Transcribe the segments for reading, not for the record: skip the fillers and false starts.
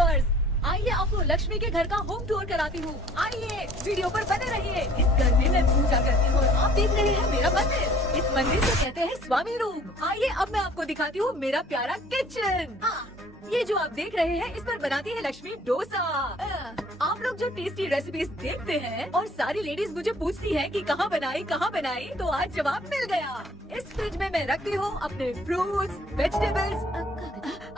Viewers, आइए आपको लक्ष्मी के घर का होम टूर कराती हूँ। आइए वीडियो पर बने रहिए। इस घर में मैं पूजा करती हूँ और आप देख रहे हैं मेरा मंदिर। इस मंदिर को कहते हैं स्वामी रूम। आइए अब मैं आपको दिखाती हूँ मेरा प्यारा किचन। हाँ, ये जो आप देख रहे हैं इस पर बनाती है लक्ष्मी डोसा। आप लोग जो टेस्टी रेसिपीज देखते हैं और सारी लेडीज मुझे पूछती हैं कि कहाँ बनाई, तो आज जवाब मिल गया। इस फ्रिज में मैं रखती हूँ अपने फ्रूट्स, वेजिटेबल्स।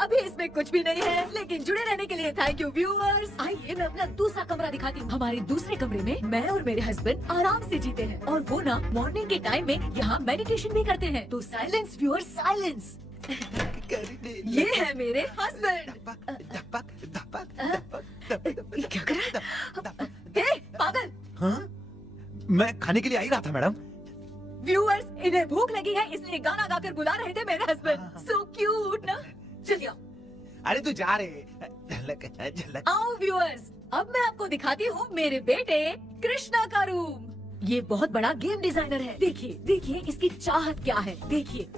अभी इसमें कुछ भी नहीं है, लेकिन जुड़े रहने के लिए थैंक यू व्यूअर्स। आइए मैं अपना दूसरा कमरा दिखाती हूँ। हमारे दूसरे कमरे में मैं और मेरे हस्बैंड आराम से जीते हैं और वो ना मॉर्निंग के टाइम में यहाँ मेडिटेशन भी करते हैं। तो साइलेंस व्यूअर्स, साइलेंस। ये है मेरे हस्बैंड। क्या कर रहा है? पागल। हाँ? मैं खाने के लिए आ ही रहा था मैडम। व्यूअर्स, इन्हें भूख लगी है इसलिए गाना गाकर बुला रहे थे मेरे हस्बैंड। सो क्यूट ना। चलिए अरे तू जा रहे झलक। आओ व्यूअर्स, अब मैं आपको दिखाती हूँ मेरे बेटे कृष्णा का रूम। ये बहुत बड़ा गेम डिजाइनर है। देखिए देखिए इसकी चाहत क्या है। देखिए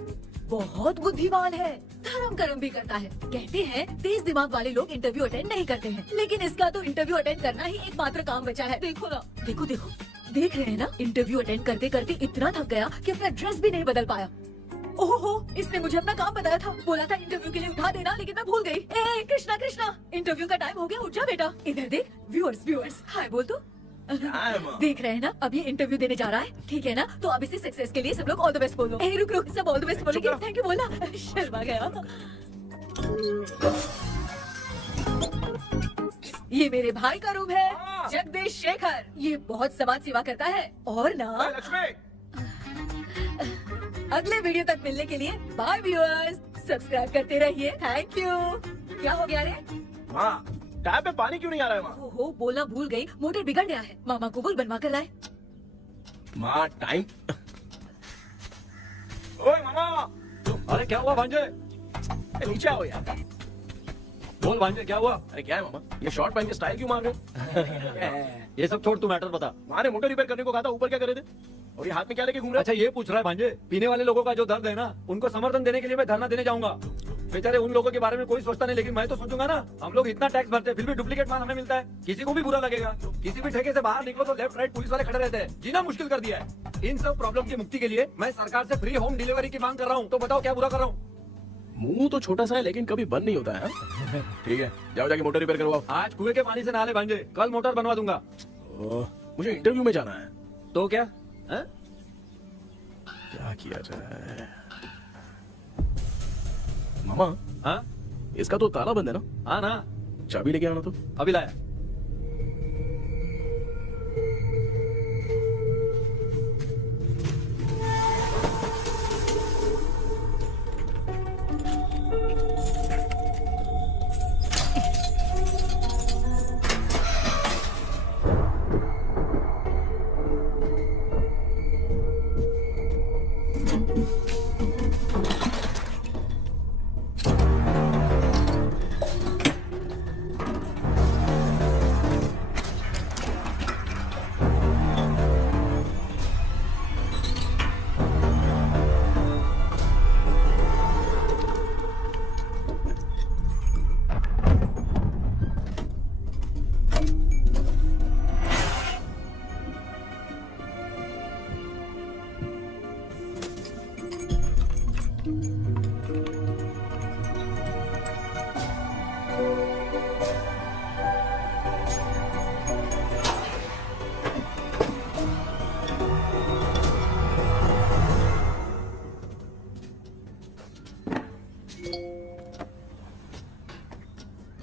बहुत बुद्धिमान है, धर्म कर्म भी करता है। कहते हैं तेज दिमाग वाले लोग इंटरव्यू अटेंड नहीं करते हैं, लेकिन इसका तो इंटरव्यू अटेंड करना ही एकमात्र काम बचा है। देखो ना, देखो देखो, देख रहे हैं ना, इंटरव्यू अटेंड करते करते इतना थक गया कि अपना ड्रेस भी नहीं बदल पाया। ओहो, इसने मुझे अपना काम बताया था, बोला था इंटरव्यू के लिए उठा देना, लेकिन मैं भूल गई। ए कृष्णा कृष्णा, इंटरव्यू का टाइम हो गया, उठ जा बेटा। इधर देख। व्यूअर्स हाय बोल तू। देख रहे हैं ना, अब ये इंटरव्यू देने जा रहा है, ठीक है ना? तो अब इसे सक्सेस के लिए सब लोग ऑल द बेस्ट बोलो। ए रुक, सब ऑल द बेस्ट बोलेंगे। थैंक यू बोला, शर्मा गया। ये मेरे भाई का रूम है, जगदीश शेखर। ये बहुत समाज सेवा करता है और ना अगले वीडियो तक मिलने के लिए बाय व्यूअर्स। सब्सक्राइब करते रहिए। Thank you. क्या हो गया रे? हाँ, टैप में पानी क्यों नहीं आ रहा है माँ? ओहो, बोलना भूल गई, मोटर बिगड़ गया है। मामा को बोल बनवा कर लाए। माँ टाइम। ओए मामा। अरे क्या हुआ भांजे? नीचे आओ यार। बोल भांजे क्या हुआ? अरे क्या है मामा, ये शॉर्ट पहन के स्टाइल क्यों मार रहे हो? ये सब छोड़, तू मैटर बता। माँ ने मोटर रिपेयर करने को कहा था, ऊपर क्या करे थे? और ये हाथ में क्या लेके घूम रहे? अच्छा ये पूछ रहा है भांजे, पीने वाले लोगों का जो दर्द है ना, उनको समर्थन देने के लिए मैं धरना देने जाऊंगा। बेचारे उन लोगों के बारे में कोई सोचता नहीं, लेकिन मैं तो सोचूंगा ना। हम लोग इतना टैक्स भरते हैं, फिर भी डुप्लीकेट माल हमें मिलता है, किसी को भी बुरा लगेगा। किसी भी ठेके से बाहर निकलो तो लेफ्ट राइट पुलिस वाले खड़े रहते हैं, जीना मुश्किल कर दिया है। इन सब प्रॉब्लम की मुक्ति के लिए मैं सरकार से फ्री होम डिलीवरी की मांग कर रहा हूँ। तो बताओ क्या बुरा कर रहा हूँ? मुंह तो छोटा सा है लेकिन कभी बंद नहीं होता है। ठीक है, जाओ जाके मोटर रिपेयर करवाओ। आज कुएं के पानी से नहा ले भांजे, कल मोटर बनवा दूंगा। मुझे इंटरव्यू में जाना है। तो क्या है? क्या किया जाए? मामा, हाँ इसका तो ताला बंद है ना? हाँ ना, चाबी लेके आना तो। अभी लाया।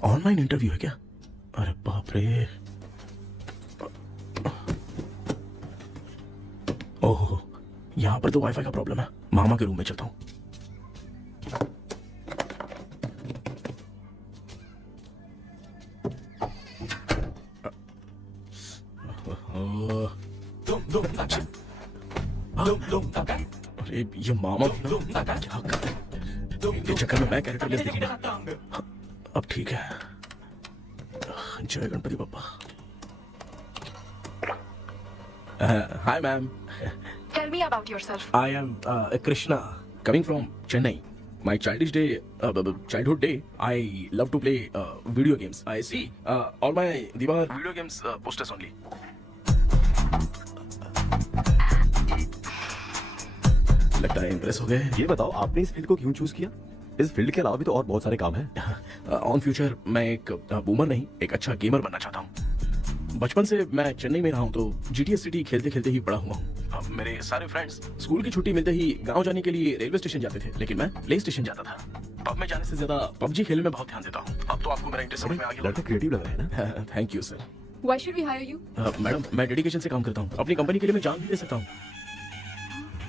ऑनलाइन इंटरव्यू है क्या? अरे बाप रे। ओहो, यहाँ पर तो वाईफाई का प्रॉब्लम है। मामा के रूम में चलता हूँ। अरे ये मामा क्या कर रहे हैं? इनके चक्कर में मैं कैरेक्टर लेस दिखूंगा। अब ठीक है। जय Ganpati Bappa. Hi ma'am. Tell me about yourself. I am Krishna coming from Chennai. my childhood day, I love to play video games. I see all my दीवार video games posters only. लगता है impress हो गए. ये बताओ आपने इस फील्ड को क्यों चूज किया? इस फील्ड के अलावा भी तो और बहुत सारे काम हैं। ऑन फ्यूचर मैं एक बूमर नहीं, एक अच्छा गेमर बनना चाहता हूँ। बचपन से मैं चेन्नई में रहा हूँ तो GTA सिटी खेलते खेलते ही बड़ा हुआ हूँ। मेरे सारे फ्रेंड्स स्कूल की छुट्टी मिलते ही गांव जाने के लिए रेलवे स्टेशन जाते थे, लेकिन मैं प्ले स्टेशन जाता था। पब में जाने से ज्यादा PUBG खेलने में बहुत ध्यान देता हूँ। अब तो आपको मेरा इंटरेस्ट समझ में आ गया। लड़का क्रिएटिव लग रहा है ना। Thank you sir. Why should we hire you? Madam मैं डेडिकेशन से काम करता हूँ, अपनी कंपनी के लिए मैं जान भी दे सकता हूँ।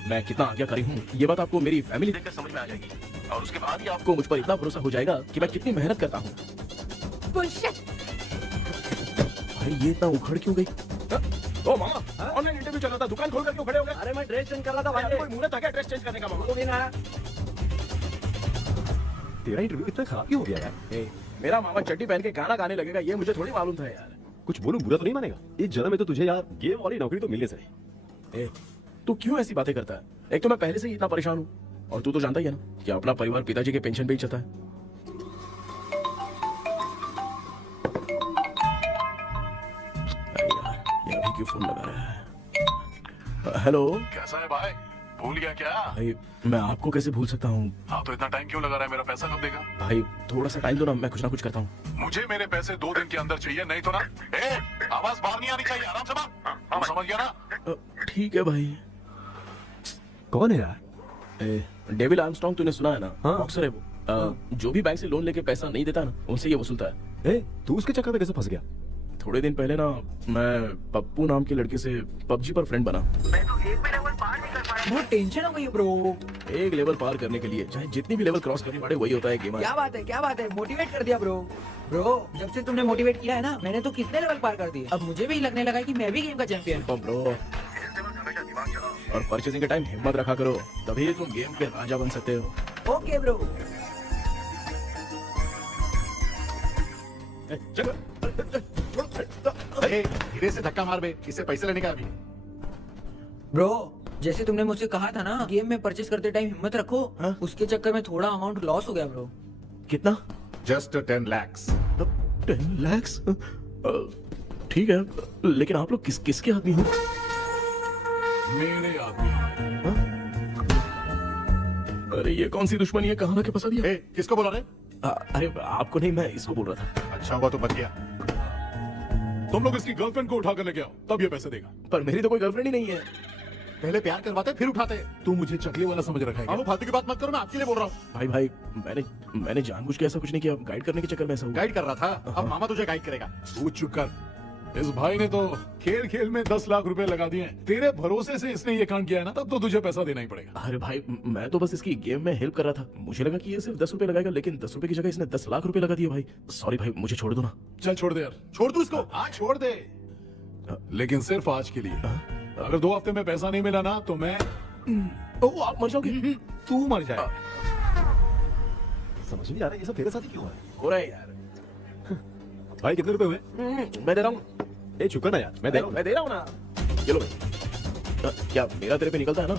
मैं कितना आज्ञाकारी हूँ ये बात आपको मेरी फैमिली देखकर समझ में आ जाएगी, और उसके बाद ही आपको मुझ पर इतना भरोसा हो जाएगा कि मैं कितनी मेहनत करता हूँ। Bullshit! अरे ये इतना उखड़ क्यों गई? ओ मामा, ऑनलाइन इंटरव्यू चल रहा था, दुकान खोलकर क्यों खड़े हो गए? अरे मैं ड्रेस चेंज कर रहा था भाई। कोई मुहूर्त आ गया ड्रेस चेंज करने का मामा? तो भी ना। तेरा इंटरव्यू इतना खराब क्यों हो गया यार? ए, मेरा मामा चड्डी पहन के गाना गाने लगेगा ये मुझे थोड़ी मालूम था यार। कुछ बोलूं बुरा तो नहीं मानेगा? इस जन्म में तो तुझे यार गेम वाली नौकरी तो मिलनी चाहिए। ए, तू क्यों ऐसी बातें करता है? एक तो मैं पहले से ही इतना परेशान हूँ, और तू तो जानता ही है ना कि अपना परिवार पिताजी के पेंशन पे ही चलता है। अरे यार, ये अभी क्यों फोन लगा रहा है? हेलो कैसा है भाई? भूल गया क्या? भाई, मैं आपको कैसे भूल सकता हूँ? हाँ तो इतना टाइम क्यों लगा रहा है? मेरा पैसा कब देगा? भाई थोड़ा सा टाइम दो ना, मैं कुछ ना कुछ करता हूँ। मुझे मेरे पैसे 2 दिन के अंदर चाहिए, नहीं तो ना। ए, आवाज बाहर नहीं आनी चाहिए, आराम से बात। हाँ, समझ गया ना? ठीक है भाई। कौन है यार? डेविड आर्मस्ट्रांग तूने सुना है ना? हाँ। बॉक्सर है वो। जो भी बैंक से लोन लेके पैसा नहीं देता ना, उनसे ये वसूलता है। तू उसके चक्कर में कैसे फंस गया? थोड़े दिन पहले ना मैं पप्पू नाम की लड़की से PUBG पर फ्रेंड बना। बहुत टेंशन हो गई ब्रो। एक लेवल पार करने के लिए चाहे जितनी भी लेवल क्रॉस करनी पड़े वही होता है गेमर। क्या बात है मोटिवेट कर दिया ब्रो। ब्रो जब से तुमने मोटिवेट किया है ना, मैंने तो कितने लेवल पार कर दिए। अब मुझे भी लगने लगा कि मैं भी गेम का चैंपियन हूँ। ब्रो, और परचेसिंग के टाइम हिम्मत रखा करो, तभी तुम गेम के राजा बन सकते हो। Okay bro. अरे धीरे से धक्का मार बे, इससे पैसे लेने का अभी। ब्रो जैसे तुमने मुझसे कहा था ना गेम में परचेस करते टाइम हिम्मत रखो, हाँ? उसके चक्कर में थोड़ा अमाउंट लॉस हो गया ब्रो। कितना? Just 10 lakhs। 10 lakhs? ठीक है, लेकिन आप लोग किसके आदमी हो? मेरे आदमी। अरे ये कौन सी दुश्मनी है, कहाँ ना के फंसा दिया? ए, किसको बोला रे? अरे आपको नहीं, मैं इसको बोल रहा था। अच्छा हुआ तो बच गया। तुम लोग इसकी गर्लफ्रेंड को उठा कर लेके आओ, तब ये पैसे देगा। पर मेरी तो कोई गर्लफ्रेंड ही नहीं है। पहले प्यार करवाते फिर उठाते। तू मुझे चकली वाला समझ रखा है क्या? अब फालतू की बात मत करो, मैं आपके लिए बोल रहा हूँ। भाई मैंने जानबूझ के ऐसा कुछ नहीं किया, गाइड करने के चक्कर में ऐसा हुआ। गाइड कर रहा था, अब मामा तुझे गाइड करेगा। तू चुप कर। इस भाई ने तो खेल खेल में 10 लाख रुपए लगा दिए। तेरे भरोसे से इसने ये कांड किया है ना, तब तो तुझे पैसा देना ही पड़ेगा। अरे भाई, मैं तो बस इसकी गेम में हेल्प कर रहा था। मुझे लगा कि ये सिर्फ 10 रुपए लगाएगा, लेकिन 10 रुपए की जगह इसने 10 लाख रुपए लगा दिए। भाई सॉरी भाई, मुझे छोड़ दो ना। चल छोड़ दे यार, छोड़ दू इसको। हाँ छोड़ दे, लेकिन सिर्फ आज के लिए। अगर 2 हफ्ते में पैसा नहीं मिला ना तो मैं ओ, आप मर जाओगे। तू मर जाए। समझ नहीं आ रहा ये सब तेरे साथ ही क्यों हो रहा है यार। भाई कितने रुपए हुए? मैं दे रहा हूँ। ए चुप कर ना यार, मैं दे रहा हूँ। मैं दे रहा हूँ ना। ये लो भाई। क्या मेरा तेरे पे निकलता है ना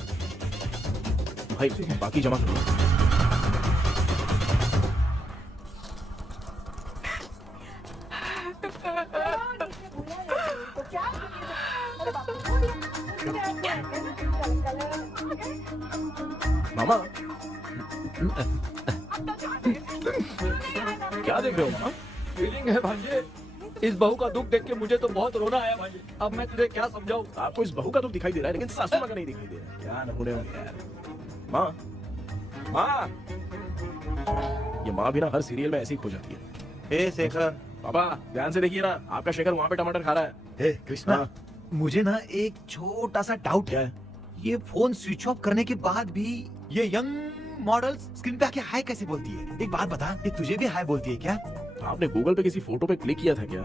भाई? बाकी जमा कर लो। मामा क्या देख रहे हो मामा? फीलिंग है भांजे, इस बहू का दुख देख के मुझे तो बहुत रोना आया भांजे। अब मैं तुझे क्या समझाऊं? आपको इस बहू का तो दिखाई दे रहा है, लेकिन सासू माँ का नहीं दिखाई दे रहा है। क्या नमूने होंगे यार। माँ, माँ, ये माँ भी ना हर सीरियल में ऐसे ही खो जाती है। ए शेखर। पापा ध्यान से देखिए ना, आपका शेखर वहाँ पे टमाटर खा रहा है। ए कृष्णा, हाँ। मुझे ना एक छोटा सा डाउट क्या है। है? ये फोन स्विच ऑफ करने के बाद भी ये यंग मॉडल स्क्रीन पे आके हाय कैसे बोलती है? एक बात बता, ये तुझे भी हाय बोलती है क्या? आपने गूगल पे किसी फोटो पे क्लिक किया था क्या?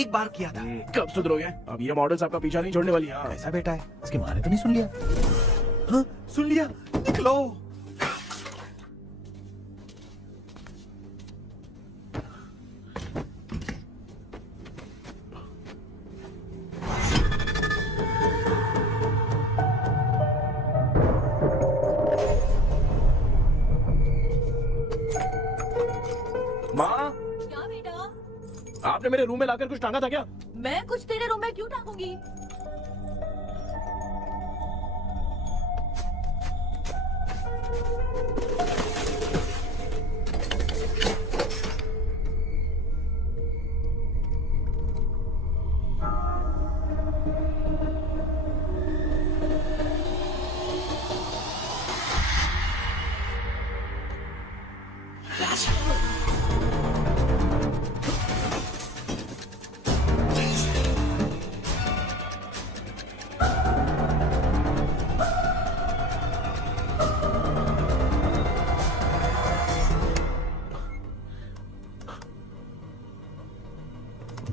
एक बार किया था। कब सुधरोगे? अब ये मॉडल्स आपका पीछा नहीं छोड़ने वाली। हाँ। ऐसा बेटा है, इसकी माँ ने तो नहीं सुन लिया? हाँ सुन लिया, निकलो। आपने मेरे रूम में लाकर कुछ टांगा था क्या? मैं कुछ तेरे रूम में क्यों टांगूंगी?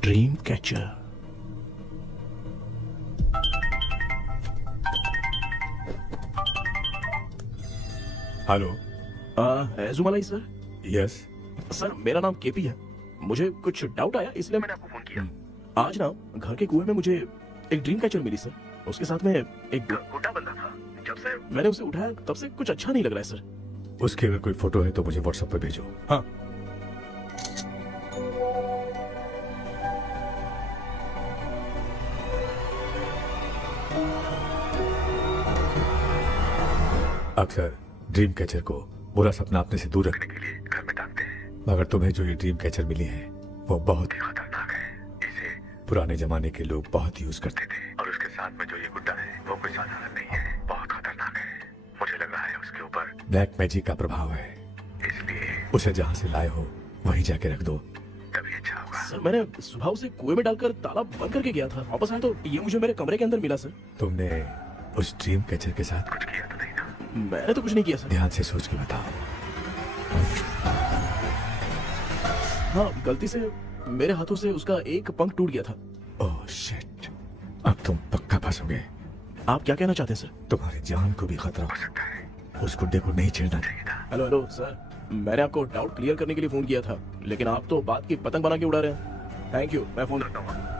Dream catcher. हेलो। जुमालाई सर। यस। सर मेरा नाम केपी है। मुझे कुछ डाउट आया इसलिए मैंने आपको फोन किया। आज ना घर के कुएं में मुझे एक ड्रीम कैचर मिली सर। उसके साथ में एक गुड्डा बंदा था। जब से मैंने उसे उठाया तब से कुछ अच्छा नहीं लग रहा है सर। उसकी अगर कोई फोटो है तो मुझे व्हाट्सएप पे भेजो। हाँ। अक्सर ड्रीम कैचर को बुरा सपना अपने से दूर रखने के लिए घर में टांगते हैं, मगर तुम्हें जो ये ड्रीम कैचर मिली है वो बहुत ही खतरनाक है। इसे पुराने जमाने के लोग बहुत यूज करते थे और उसके साथ में जो ये गुड्डा है वो कोई साधारण नहीं है, बहुत खतरनाक है। मुझे लग रहा है उसके ऊपर ब्लैक मैजिक का प्रभाव है, इसलिए उसे जहाँ से लाए हो वहीं जाके रख दो, तभी अच्छा होगा। सर मैंने सुबह उसे कुएं में डालकर ताला बंद करके गया था। वापस आया तो ये मुझे मेरे कमरे के अंदर मिला सर। तुमने उस ड्रीम कैचर के साथ कुछ किया तो नहीं ना? मैंने तो कुछ नहीं किया सर। ध्यान से सोच के बताओ। हाँ, गलती से मेरे हाथों से उसका एक पंख टूट गया था। ओह शिट, अब तुम पक्का फंसोगे। आप क्या कहना चाहते हैं सर? तुम्हारी जान को भी खतरा हो सकता है। उस गुड्डे को नहीं छेड़ना चाहिए था। हेलो हेलो सर, मैंने आपको डाउट क्लियर करने के लिए फोन किया था, लेकिन आप तो बात की पतंग बना के उड़ा रहे हैं। थैंक यू, मैं फोन रखता हूँ।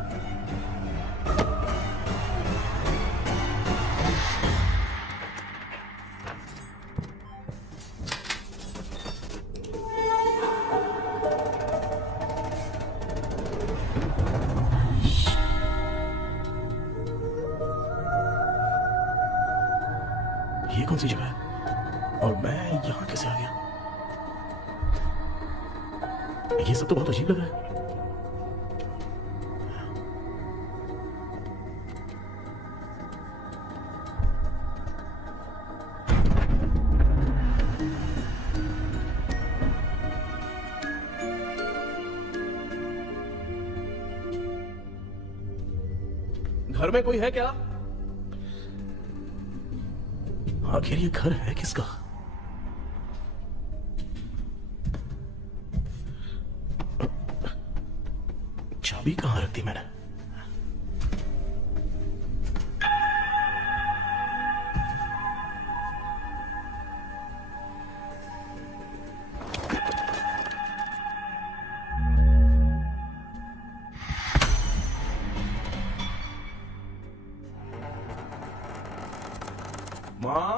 ये कौन सी जगह है और मैं यहाँ कैसे आ गया? ये सब तो बहुत अजीब लग रहा है। घर में कोई है क्या? आखिर ये घर है किसका? चाबी कहां रख दी मैंने? माँ,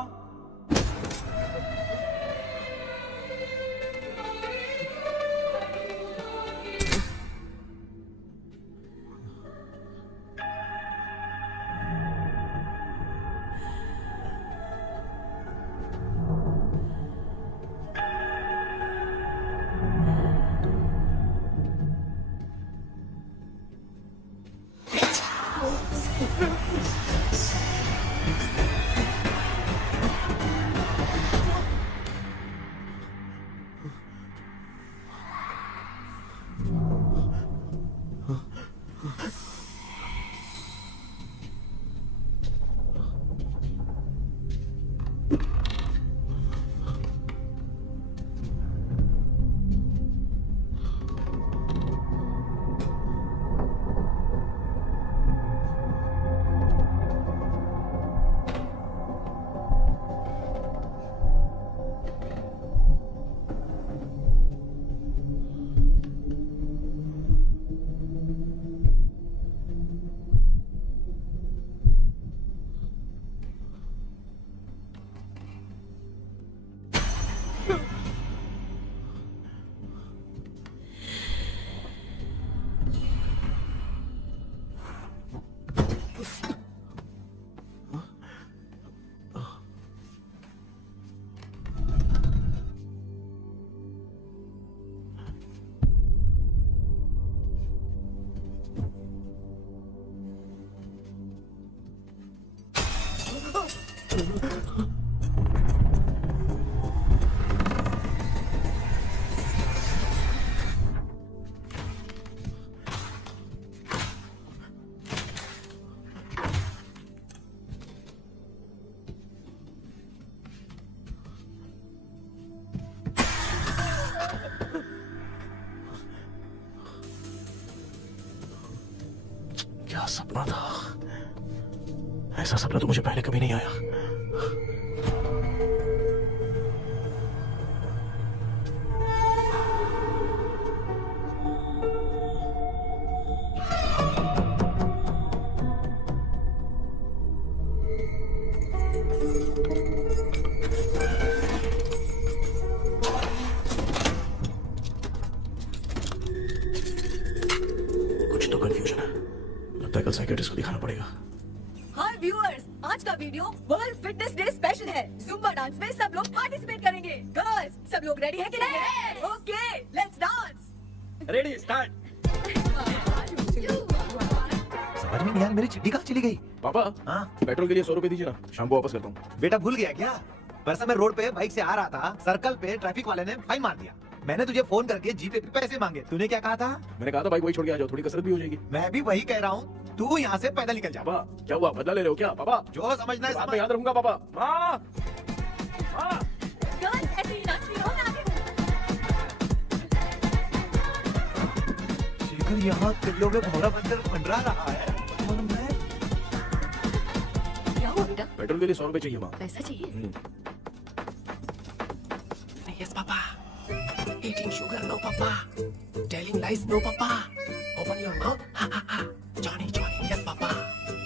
सपना था। ऐसा सपना तो मुझे पहले कभी नहीं आया। कुछ तो कंफ्यूजन है। लगता है कल साइकियाट्रिस्ट को दिखाना पड़ेगा। हाय व्यूअर्स, आज का video world fitness day special है। जुम्बा डांस में सब लोग पार्टिसिपेट करेंगे। गर्ल्स, सब लोग रेडी है कि नहीं? Okay, let's dance. Ready start. समझ में नहीं यार, मेरी चिट्ठी कहाँ चली गई? पापा, हाँ पेट्रोल के लिए 100 रुपए दीजिए ना, शाम को वापस करता हूँ। बेटा भूल गया क्या? परसों मैं रोड पे बाइक से आ रहा था, सर्कल पे ट्रैफिक वाले ने फाइन मार दिया। मैंने तुझे फोन करके जीपे पे पैसे मांगे, तूने क्या कहा था? मैंने कहा था बाइक वही छोड़ के आ जाओ, थोड़ी कसरत भी हो जाएगी। मैं भी वही कह रहा हूँ, तू यहाँ से पैदल निकल जा। पापा क्या हुआ, बदला ले रहे हो क्या? पापा जो समझना है बाद में समझ। याद रखूंगा पापा। हाँ हाँ। गर्ल्स, ऐसे ही नाचती रहो, मैं आती हूँ। शेखर यहाँ किलो में भौरा बंदर मंडरा रहा है और मैं क्या हुआ बेटा? पेट्रोल के लिए 100 रुपए चाहिए माँ। पैसा चाहिए? Yes, Papa. Eating sugar, no, Papa. Telling lies, no, Papa. Open your mouth. Ha ha ha. Johnny, Johnny, yes, Papa.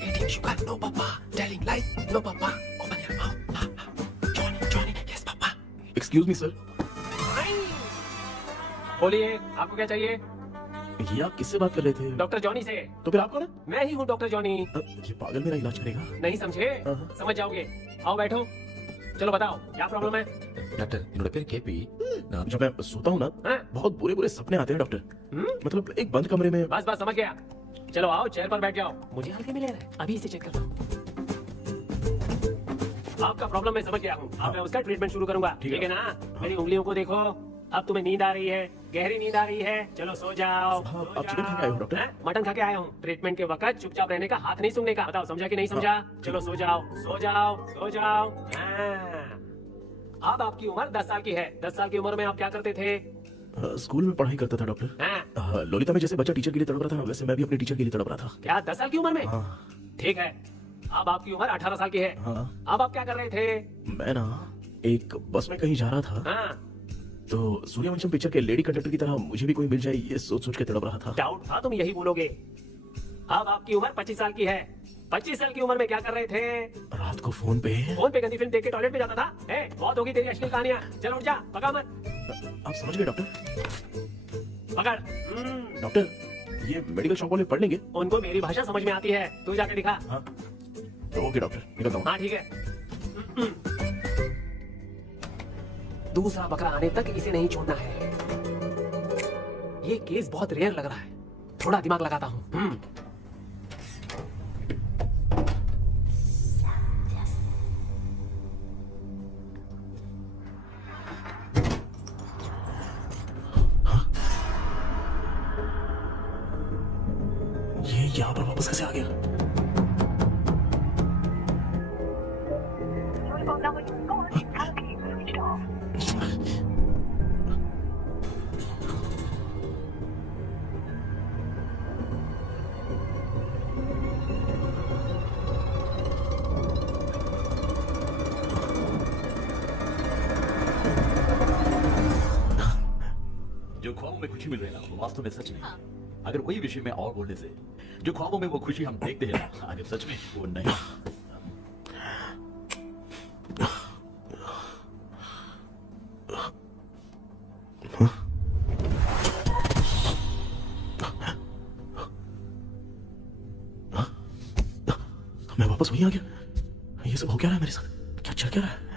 Eating sugar, no, Papa. Telling lies, no, Papa. Open your mouth. Ha ha. Johnny, Johnny, yes, Papa. Excuse me, sir. बोलिए, आपको क्या चाहिए? ये आप किससे बात कर रहे थे? डॉक्टर जॉनी से। तो फिर आप कौन है? मैं ही हूँ डॉक्टर जॉनी। ये पागल मेरा इलाज करेगा? नहीं समझे? समझ जाओगे। आओ बैठो। चलो बताओ क्या प्रॉब्लम है? डॉक्टर इन्होंने फिर केपी जब मैं सोता हूँ ना, हाँ? बहुत बुरे बुरे सपने आते हैं डॉक्टर। मतलब एक बंद कमरे में। बस बस समझ गया। चलो आओ चेयर पर बैठ जाओ। मुझे हल्के में ले रहा है, अभी इसे चेक करता हूँ। आपका प्रॉब्लम मैं समझ गया हूँ। अब मैं उसका ट्रीटमेंट शुरू करूंगा, ठीक ठीक है है ना? मेरी उंगलियों को देखो। अब तुम्हें नींद आ रही है, गहरी नींद आ रही है। चलो सो जाओ। हाँ, सो आप चिकन खा के आए हो, डॉक्टर? हैं? मटन खा के आया हूँ। ट्रीटमेंट के वक्त चुपचाप रहने का, हाथ नहीं सूंघने का। बताओ समझा कि नहीं समझा? चलो सो जाओ, सो जाओ, सो जाओ। हाँ। अब आपकी उम्र 10 साल की है। 10 साल की उम्र में आप क्या करते थे? स्कूल में पढ़ाई करता था डॉक्टर। हाँ? लोलिता में जैसे बच्चा टीचर के लिए तड़प रहा था, वैसे मैं भी अपने टीचर के लिए तड़प रहा था। क्या 10 साल की उम्र में? हाँ। ठीक है। अब आपकी उम्र 18 साल की है। हाँ। अब आप क्या कर रहे थे? मैं ना एक बस में कहीं जा रहा था, हाँ। तो सूर्यवंशम पिक्चर के लेडी कंडक्टर की तरह मुझे भी कोई मिल जाए, ये सोच सोच के तड़प रहा था। डाउट था तुम यही बोलोगे। अब आपकी उम्र 25 साल की है। 25 साल की उम्र में क्या कर रहे थे? रात को फोन पे। फोन पे गंदी फिल्म देख के टॉयलेट में जाता था। बहुत होगी तेरी अश्लील कहानियां। चल उठ जा, पका मत। आप समझ गए डॉक्टर? पकड़। डॉक्टर ये मेडिकल शॉप वाले पढ़ लेंगे? उनको मेरी भाषा समझ में आती है। तू जाके दिखा। हाँ ओके डॉक्टर, निकलता हूँ। हाँ ठीक है। दूसरा बकरा आने तक इसे नहीं छोड़ना है। ये केस बहुत रेयर लग रहा है, थोड़ा दिमाग लगाता हूँ। ये यहाँ पर वापस कैसे आ गया? जो ख्वाबों में खुशी मिल रही है ना, वो वास्तव में सच नहीं। अगर वही विषय में और बोलने से जो ख्वाबों में वो खुशी हम देखते हैं ना, अगर सच में वो नहीं। मैं वापस वहीं आ गया। ये सब हो क्या रहा है मेरे साथ? क्या चल क्या रहा है?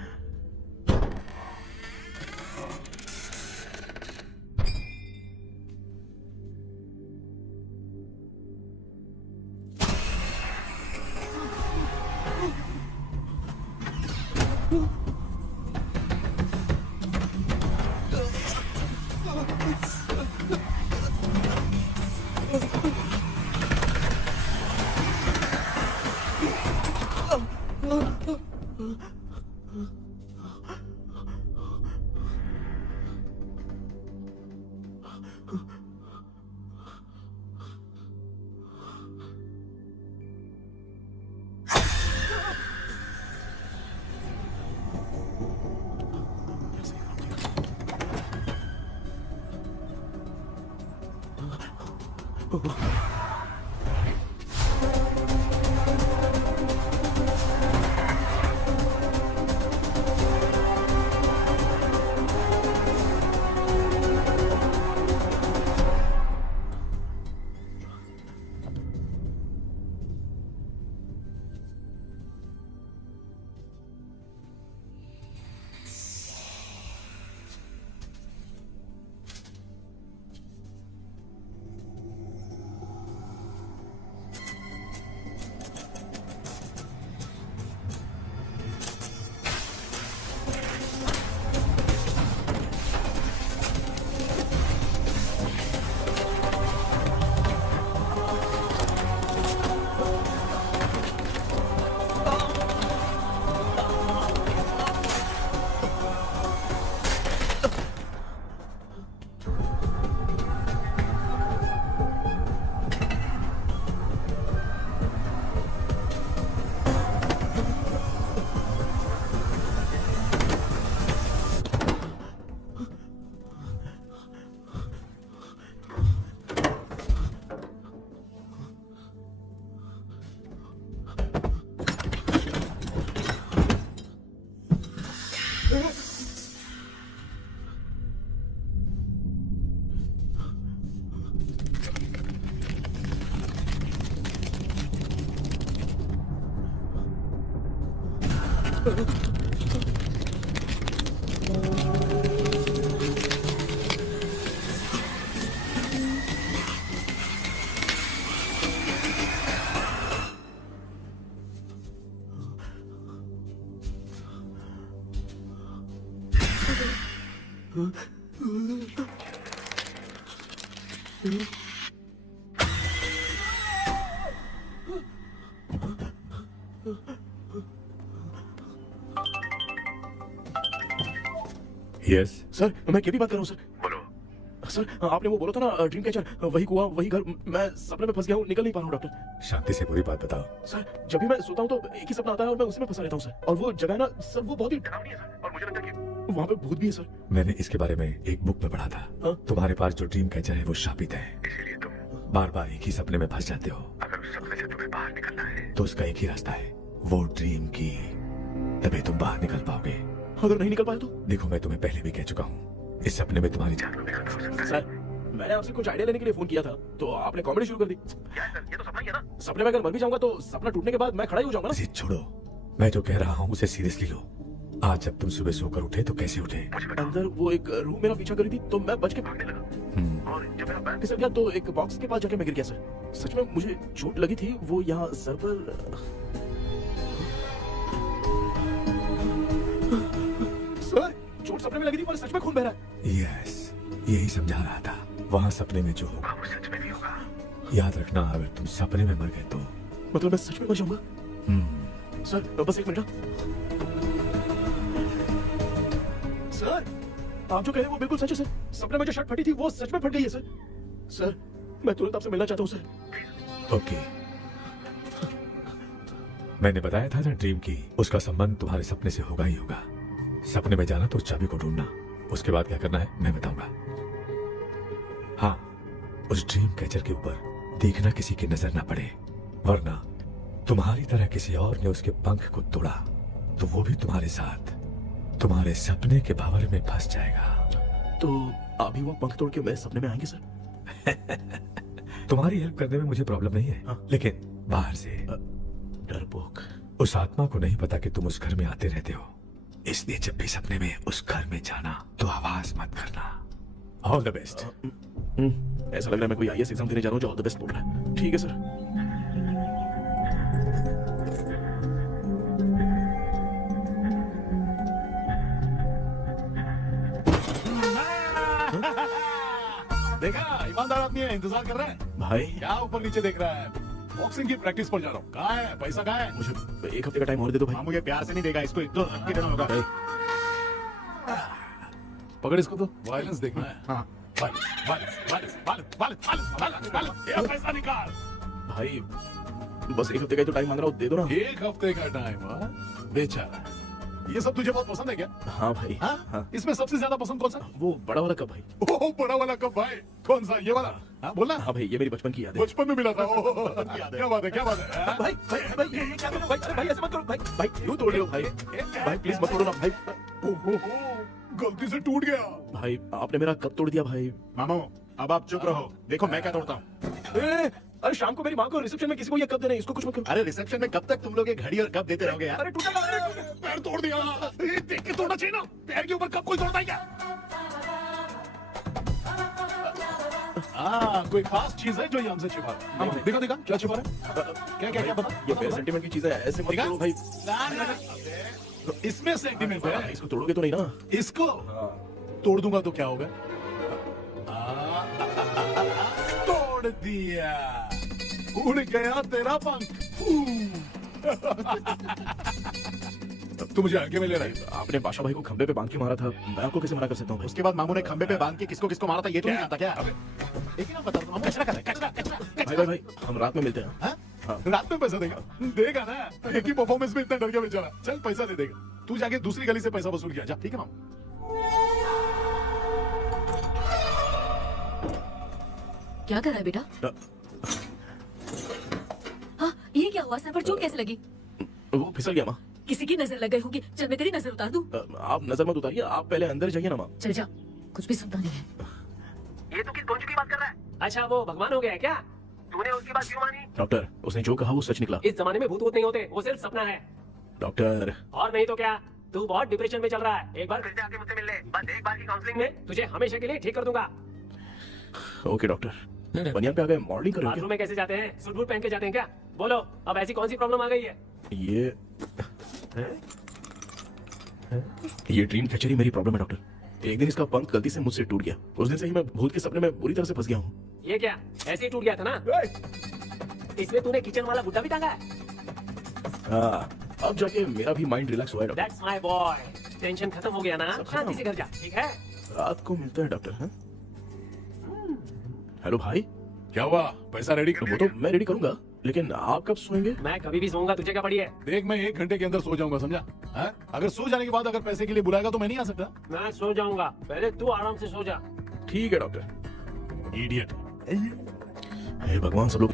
यस सर मैं केबी बात कर रहा हूँ सर। बोलो सर, आपने वो बोला था ना ड्रीम कैचर, वही कुआं वही घर, मैं सपने में फंस गया हूँ, निकल नहीं पा रहा हूँ डॉक्टर। शांति से पूरी बात बताओ। सर जब भी मैं सोता हूँ तो एक ही सपना आता है और मैं उसी में फंसा रहता हूँ सर। और वो जगह ना सर वो बहुत ही डरावनी है सर, और मुझे लगता है कि वहाँ पे भूत भी है सर। मैंने इसके बारे में एक बुक में पढ़ा था। हाँ? तुम्हारे पास जो ड्रीम कैचर है वो शापित है, इसीलिए तुम बार बार एक ही सपने में फंस जाते हो। अगर उस सपने से तुम्हें बाहर निकलना है तो उसका एक ही रास्ता है, वो ड्रीम की, तभी तुम बाहर निकल पाओगे। अगर नहीं निकल पाया तो? देखो मैं तुम्हें पहले भी कह चुका हूँ, इस सपने में तुम्हारी जान को भी खतरा हो सकता है। सर मैंने आपसे कुछ आइडिया लेने के लिए फोन किया था तो आपने कॉमेडी शुरू कर दी। क्या है सर, ये तो सपना ही है ना। सपने में अगर मर भी जाऊंगा तो सपना टूटने के बाद मैं खड़ा ही हो जाऊंगा ना। इसे छोड़ो, मैं जो कह रहा हूँ उसे सीरियसली लो। आज जब तुम सुबह सोकर उठे तो कैसे उठे? अंदर वो एक रूम मेरा पीछा करी थी तो मैं बच के भागने लगा, और जब मेरा पैर फिसल गया तो एक बॉक्स के पास जाके मैं गिर गया सर। सच में मुझे चोट लगी थी, वो यहाँ सर पर। सर चोट सपने में लगी थी पर सच में खून बह रहा है। यस, यही समझा रहा था। वहाँ सपने में जो होगा वो सच में भी होगा। याद रखना, अगर तुम सपने में मर गए तो मतलब मैं सच में मर जाऊंगा। सर बस एक मिनट। सर आप जो कह रहे हैं वो बिल्कुल सच है सर। सपने में जो शर्ट फटी थी वो सच में फट गई है सर। सर मैं तुरंत आपसे मिलना चाहता हूँ सर। ओके, मैंने बताया था ना ड्रीम की, उसका संबंध तुम्हारे सपने से होगा ही होगा। सपने में जाना तो उस चाबी को ढूंढना, उसके बाद क्या करना है मैं बताऊंगा। हाँ, उस ड्रीम कैचर के ऊपर देखना किसी की नजर ना पड़े, वरना तुम्हारी तरह किसी और ने उसके पंख को तोड़ा तो वो भी तुम्हारे साथ तुम्हारे सपने के भंवर में फंस जाएगा। तो अभी वो पंख तोड़ के मेरे सपने में आएंगे सर? तुम्हारी हेल्प करने में मुझे प्रॉब्लम नहीं है। हाँ? लेकिन बाहर से डरपोक। उस आत्मा को नहीं पता कि तुम उस घर में आते रहते हो, इसलिए जब भी सपने में उस घर में जाना तो आवाज मत करना। All the best. ऐसा लग रहा है मैं कोई आईएएस एग्जाम देने जा रहा हूँ जो ऑल द बेस्ट बोल रहा है। ठीक है सर। देखा, ईमानदार आदमी है, इंतजार कर रहा है। भाई क्या ऊपर नीचे देख रहा है? बॉक्सिंग की प्रैक्टिस पर जा रहा हूँ। कहाँ है पैसा? कहाँ है? मुझे एक हफ्ते का टाइम और दे दो भाई। मुझे प्यार से नहीं देगा, इसको एक दो धमकी देना होगा। पकड़ इसको, तो वायलेंस देखना है। हाँ, पैसा निकाल भाई। बस एक हफ्ते का ही तो टाइम मांग रहा हूँ, दे दो ना। एक हफ्ते का टाइम? बेचारा, ये सब तुझे बहुत पसंद है क्या? हाँ भाई। हाँ? हाँ। इसमें सबसे ज्यादा पसंद कौन सा? वो बड़ा वाला कप भाई। ओह, बड़ा वाला कप भाई। कौन सा? ये वाला? हाँ, बोलना। हाँ भाई, ये मेरी बचपन की याद है। बचपन में मिला था। ओह, क्या बात है, क्या बात है। हाँ? भाई ये क्या कर रहे हो भाई? अरे भाई ऐसे मत करो भाई क्यों तोड़ रहे हो भाई? भाई प्लीज मत तोड़ो ना भाई। ओहो, गलती से टूट गया। भाई आपने मेरा कप तोड़ दिया भाई। मामू, अब आप चुप रहो। देखो मैं क्या तोड़ता हूँ। अरे शाम को मेरी माँ को रिसेप्शन में किसी को ये कप देना है, इसको कुछ मत करो। अरे रिसेप्शन में कब तक तुम लोग ये घड़ी और कप देते रहोगे यार? अरे टूटेगा। पैर तोड़ दिया। देख के तोड़ना चाहिए ना। पैर के ऊपर कप कोई तोड़ता है क्या? कोई खास चीज है जो ये हमसे छिपा रहा है? देखो देखो क्या छिपा रहा है? क्या क्या क्या बता? ये मेरे सेंटीमेंट की चीज है, ऐसे मत करो भाई। इसमें सेंटीमेंट है। इसको तोड़ोगे तो नहीं ना? इसको तोड़ दूंगा तो क्या होगा? तोड़ दिया। उड़ गया तेरा पंख। तू मुझे हल्के में ले रहा है। आपने बादशाह भाई को खंबे पे बांध के मारा था, मैं आपको कैसे मना कर सकता हूँ भाई? उसके बाद मामू ने खंबे पे बांध के किसको किसको मारा था ये तो नहीं आता क्या? एक ही ना बता, हम कचरा कर रहे हैं, कचरा। भाई हम रात में मिलते हैं। हाँ? रात में पैसा देगा? देगा ना। एक ही परफॉर्मेंस में इतना डर गया बेचारा। चल पैसा दे देगा। तू जाके दूसरी गली से पैसा वसूल किया जा, ठीक है मामू? क्या कर रहा है बेटा? हाँ, ये क्या हुआ? सर पर चोट कैसे लगी? वो फिसल गया माँ। किसी की नजर लग गई होगी। चल मैं तेरी नजर उतार दूं। आप नजर मत उतारिए, आप पहले अंदर जाइए ना माँ। चल जा, कुछ भी सुनता नहीं है। ये तो किस गोंजू की बात कर रहा है? अच्छा वो भगवान हो गया है क्या? तूने उसकी बात क्यों मानी? डॉक्टर, उसने जो कहा वो सच निकला। इस जमाने में भूत वूत नहीं होते, वो सिर्फ सपना है। डॉक्टर। और नहीं तो क्या, तू बहुत डिप्रेशन में चल रहा है। एक बार फिर से आके मुझसे मिल ले, बस एक बार की काउंसलिंग में तुझे हमेशा के लिए ठीक कर दूंगा। Okay doctor. बनियान पे आ गए, मॉडलिंग करोगे? बाथरूम में कैसे जाते हैं? सूट बूट पहन के जाते हैं क्या? बोलो, अब ऐसी कौन सी प्रॉब्लम आ गई है? ये ड्रीम कैचर ही मेरी प्रॉब्लम है डॉक्टर। एक दिन इसका पंख गलती से मुझसे टूट गया। उस दिन से ही मैं भूत के सपने में बुरी तरह से फंस गया हूँ। ये क्या ऐसे ही टूट गया था ना? इसमें तूने किचन वाला गुड्डा भी टांगा है? हाँ, अब जाके मेरा भी माइंड रिलैक्स हुआ है doctor. That's my boy. Tension खत्म हो गया ना? शांति से घर जा, ठीक है? रात को मिलते हैं डॉक्टर। हाँ? हेलो भाई, क्या हुआ? पैसा रेडी कर? वो तो मैं रेडी करूंगा, लेकिन आप कब सोएंगे? मैं कभी भी सोऊंगा, तुझे क्या पड़ी है? देख मैं 1 घंटे के अंदर सो जाऊंगा, समझा? अगर सो जाने के बाद अगर पैसे के लिए बुलाएगा तो मैं नहीं आ सकता। मैं सो जाऊंगा, पहले तू आराम से सो जा। ठीक है डॉक्टर। इडियट। हे भगवान, सब लोग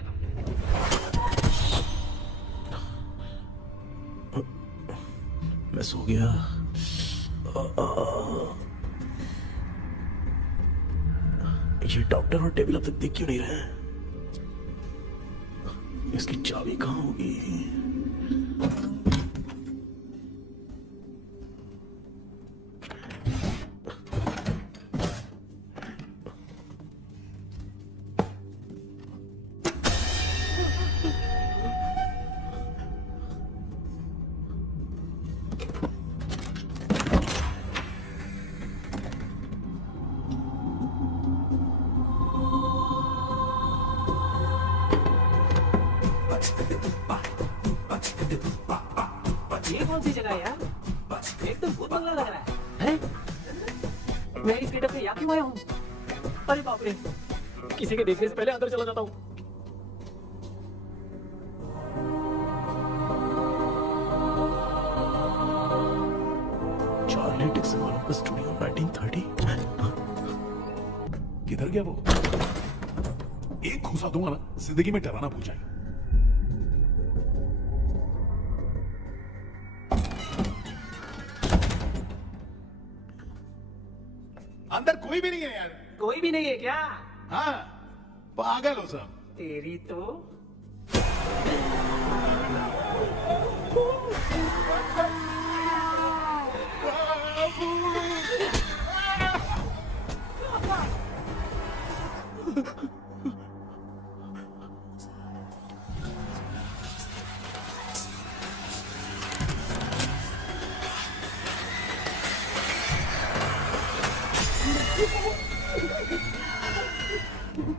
मैं सो गया। ये डॉक्टर और टेबल अब तक दिख क्यों नहीं रहे हैं? इसकी चाबी कहाँ होगी? ये कौन सी जगह है यार? एकदम भूत बंगला लग रहा है। मैं इस गेटअप में यहाँ क्यों आया हूँ? अरे बाप रे, किसी के देखने से पहले अंदर चला जाता हूँ। चार्ली डिक्सन वालों का स्टूडियो 1930। किधर गया वो? एक घुसा दूंगा ना, जिंदगी में डराना भूल जाएगा। अंदर कोई भी नहीं है यार। कोई भी नहीं है क्या? हाँ, पागल हो सब। तेरी तो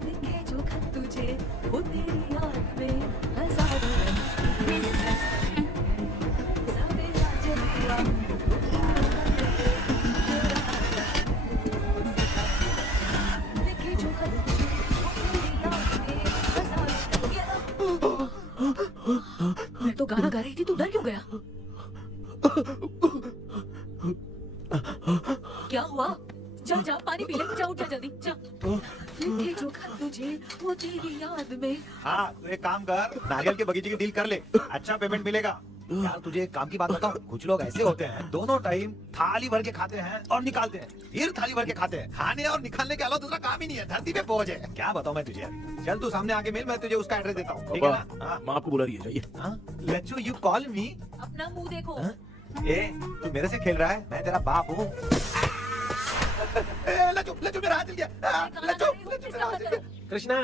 देखे जो खत तुझे वो तेरी याद में हजारों रंग साबे राजे हुआ देखे जो खत तुझे वो तेरी याद में हजारों। मैं तो गाना गा रही थी, तू डर क्यों गया? बाद में। हाँ तो एक काम कर, नारियल के बगीचे की डील कर ले, अच्छा पेमेंट मिलेगा। यार तुझे एक काम की बात बताऊं, कुछ लोग ऐसे होते हैं दोनों टाइम थाली भर के खाते हैं और निकालते हैं, फिर थाली भर के खाते हैं। खाने और निकालने के अलावा दूसरा काम ही नहीं है, धरती पे बोझ है। क्या बताऊं मैं तुझे अभी। चल तू सामने आके मिल, मैं तुझे उसका एड्रेस देता हूँ, ठीक है ना? हाँ। माँ आपको बुला रही है, जाइए। लच्चू यू कॉल मी? अपना मुंह देखो। ए तू मेरे से खेल रहा है, मैं तेरा बाप हूँ। लच्चू लच्चू मेरा हाथ जल गया, लच्चू लच्चू मेरा हाथ जल गया। कृष्णा,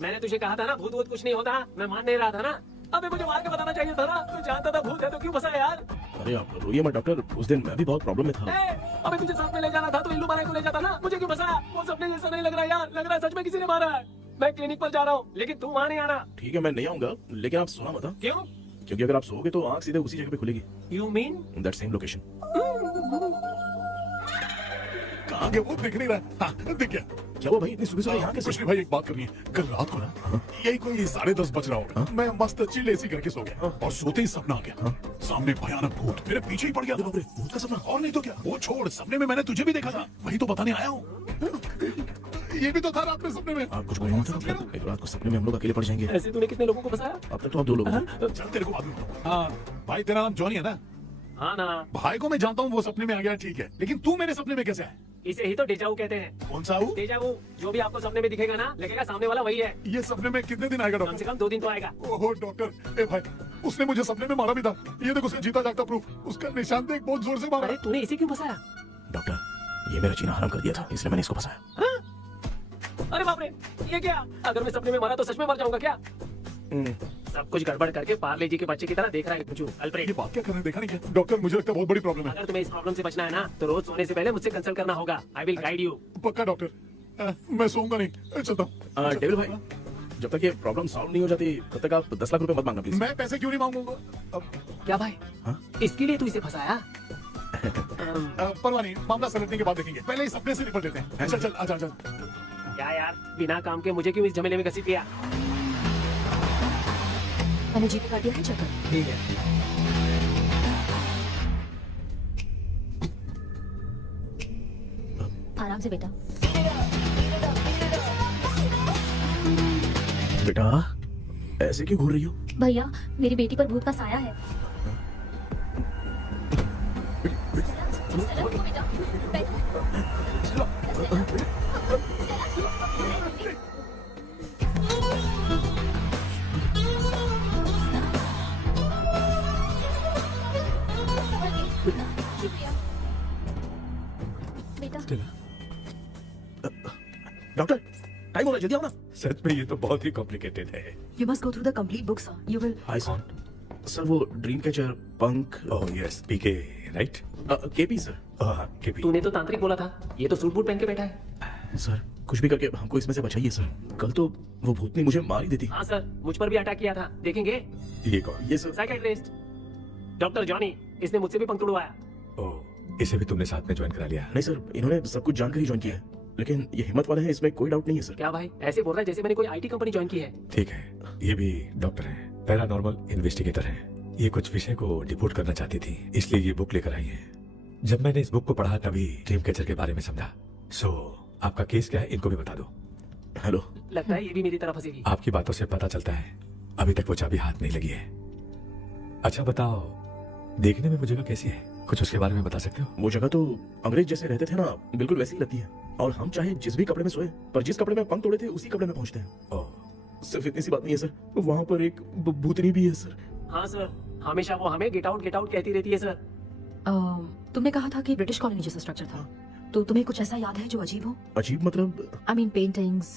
मैंने तुझे कहा था ना भूत वूत कुछ नहीं होता, मैं मान नहीं रहा था ना। अबे मुझे मार के बताना चाहिए था ना, तू जानता था भूत है तो क्यों फंसा यार? अरे आप रोइए मत डॉक्टर, उस दिन मैं भी बहुत प्रॉब्लम में था। अबे तुझे साथ में ले जाना था तो इल्लू मारा को ले जाता ना, मुझे क्यों फंसाया? वो सपने जैसा नहीं लग रहा यार, लग रहा है सच में किसी ने मारा है। मैं क्लिनिक पर जा रहा हूँ, लेकिन तू वहाँ नहीं आना। ठीक है मैं नहीं आऊंगा, लेकिन आप सोना मत। क्यों? क्योंकि अगर आप सोओगे तो आंख सीधे उसी जगह पे खुलेगी। You mean that same location. कहाँ गया वो, दिख नहीं रहा। हाँ दिख गया। क्या हुआ भाई, इतनी सुबह सुबह यहाँ कैसे? कुछ नहीं भाई, एक बात करनी है। कल रात को ना यही कोई 10:30 बज रहा होगा, मैं मस्त चिल एसी करके सो गया और सोते ही सपना आ गया। सामने भयानक भूत मेरे पीछे ही पड़ गया। भूत का सपना? और नहीं तो क्या। वो छोड़, सपने में मैंने तुझे भी देखा था, वही तो बताने आया हूँ। ये भी तो था रात में सपने में। आप कुछ बोलो मत, एक रात को सपने में हम लोग अकेले पड़ जाएंगे। ऐसे तूने कितने लोगों को फंसाया? अब तक तो आप 2 लोग। चल तेरे को बाद में। हाँ भाई, तेरा नाम जॉनी है ना? हाँ ना। भाई को मैं जानता हूँ, वो सपने में आ गया ठीक है, लेकिन तू मेरे सपने में कैसे है? इसे ही तो डेजावू कहते हैं। कौन सा वो? डेजावू, जो भी आपको सपने में दिखेगा ना, लगेगा सामने वाला वही है। ये सपने में कितने दिन आएगा कम डॉक्टर? से कम 2 दिन तो आएगा। ओहो डॉक्टर, ए भाई उसने मुझे सपने में मारा भी था। ये देखो उसका जीता जागता प्रूफ, उसका निशान देख, बहुत जोर से मारा। अरे तूने इसे क्यों फंसाया? डॉक्टर ये मेरा जीना हराम कर दिया था, इसलिए मैंने इसको फंसाया। अरे बाप रे, ये क्या? अगर मैं सपने में मरा तो सच में मर जाऊंगा क्या? सब कुछ गड़बड़ करके पार्ले जी के बच्चे की तरह देख रहा है मुझे। अल्फ्रेड, ये बात क्या करने देखा नहीं क्या? डॉक्टर मुझे लगता है बहुत बड़ी प्रॉब्लम है। अगर तुम्हें इस प्रॉब्लम से बचना है ना, तो रोज सोने से पहले मुझसे कंसल्ट करना होगा। I will guide you. पक्का डॉक्टर, मैं सोऊंगा नहीं, चलता हूँ। डेविल भाई, जब तक ये प्रॉब्लम सॉल्व नहीं हो जाती तब तक आप 10 लाख रुपए मत मांगना प्लीज। मैं पैसे क्यों नहीं मांगूंगा? क्या भाई? इसके लिए तू इसे फंसाया? परवाह नहीं, मामला सलटने के बाद देखेंगे, पहले इस सपने से निपट लेते हैं। चल चल आजा आजा। क्या यार, बिना काम के मुझे क्यों इस झमेले में घसीट दिया? मैंने जीपे कर दिया है, चेक कर। ठीक है। आराम से बेटा। बेटा ऐसे क्यों घूर रही हो? भैया मेरी बेटी पर भूत का साया है। डॉक्टर टाइम हो रहा है, जल्दी आओ ना। सच में ये तो बहुत ही कॉम्प्लिकेटेड है। You must go through the complete book, sir. You will. Hi sir. Sir वो ड्रीम कैचर पंक। ओह यस, पीके राइट? KP sir. केपी। तूने तो तांत्रिक बोला था, ये तो सूट बूट पहन के बैठा है। सर कुछ भी करके हमको इसमें से बचाइए सर, कल तो वो भूतनी मुझे मार ही देती। हाँ सर, मुझ पर भी अटैक किया था, देखेंगे? ये कौन? ये सर साइकियाट्रिस्ट डॉक्टर जॉनी, इसने मुझसे भी पंख तुड़वाया। ओह, इसे भी तुमने साथ में ज्वाइन करा लिया? नहीं सर, इन्होंने सब कुछ जानकर ही ज्वाइन किया है, लेकिन ये हिम्मत वाले हैं, इसमें कोई डाउट नहीं है सर। क्या भाई, ऐसे बोल रहा है जैसे मैंने कोई आईटी कंपनी ज्वाइन की है। ठीक है, ये भी डॉक्टर है, पैरानॉर्मल इन्वेस्टिगेटर है। ये कुछ विषय को डिपोर्ट करना चाहती थी, इसलिए ये बुक लेकर आई है। जब मैंने इस बुक को पढ़ा तभी ड्रीम कैचर के बारे में समझा। सो आपका केस क्या है, इनको भी बता दो। हेलो। लगता है ये भी मेरी तरफ फंसेगी। आपकी बातों से पता चलता है अभी तक वो चाबी हाथ नहीं लगी है। अच्छा बताओ, देखने में वो जगह कैसी है, कुछ उसके बारे में बता सकते हो? वो जगह तो अंग्रेज जैसे रहते थे ना, बिल्कुल वैसी ही लगती है, और हम चाहे जिस भी कपड़े में सोए, पर जिस कपड़े में पंख तोड़े थे उसी कपड़े में पहुंचते हैं। ओह, सिर्फ इतनी सी बात नहीं है सर, वहाँ पर एक भूतनी भी है सर। हाँ सर, हमेशा वो हमें गेट आउट कहती रहती है सर। तुमने कहा था कि ब्रिटिश कॉलोनी जैसा स्ट्रक्चर था, तो तुम्हें कुछ ऐसा याद है जो अजीब हो? अजीब मतलब? I mean पेंटिंग्स,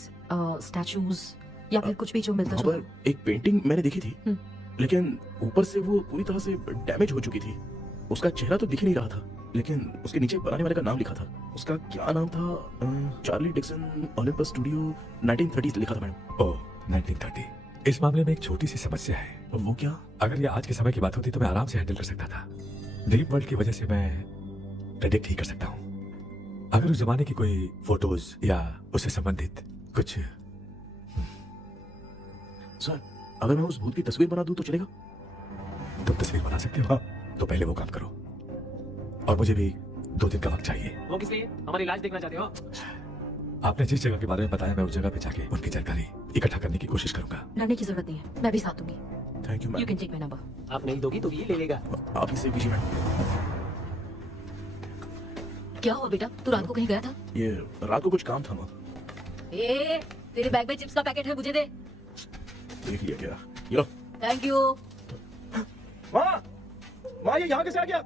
स्टैचूज या फिर कुछ भी जो मिलता वहाँ पर एक पेंटिंग मैंने देखी थी, लेकिन ऊपर से वो पूरी तरह से डैमेज हो चुकी थी। उसका चेहरा तो दिख नहीं रहा था, लेकिन उसके नीचे बनाने वाले का नाम लिखा था। उसका क्या नाम था? चार्ली डिक्सन ओलंपस स्टूडियो 1930 लिखा था मैडम। ओह 1930। इस मामले में एक छोटी सी समस्या है। वो क्या? अगर ये आज के समय की बात होती तो मैं आराम से हैंडल कर सकता था। ड्रीम वर्ल्ड की वजह से मैं प्रेडिक्ट ही कर सकता हूँ। अगर उस जमाने की कोई फोटोज या उससे संबंधित कुछ। सर अगर मैं उस भूत की तस्वीर बना दूं तो चलेगा? तुम तस्वीर बना सकते हो? तो पहले वो काम करो, और मुझे भी 2 दिन का वक्त चाहिए। वो किस लिए? हमारी लाश देखना चाहते हो? आपने जिस जगह के बारे में बताया, मैं उस जगह पे जाके उनकी जानकारी इकट्ठा करने की कोशिश करूंगा। डरने की जरूरत नहीं है, मैं भी साथ दूंगी। Thank you you ma'am. Can take my number. आप नहीं दोगी तो ये ले लेगा। आप ही से पीछे मैम। क्या हुआ बेटा, तू रात को कहीं गया था? ये रात को कुछ काम था माँ। ए, तेरे बैग में चिप्स का पैकेट है, मुझे दे। देख लिया क्या? ये लो। Thank you. माँ ये यहाँ कैसे आ गया?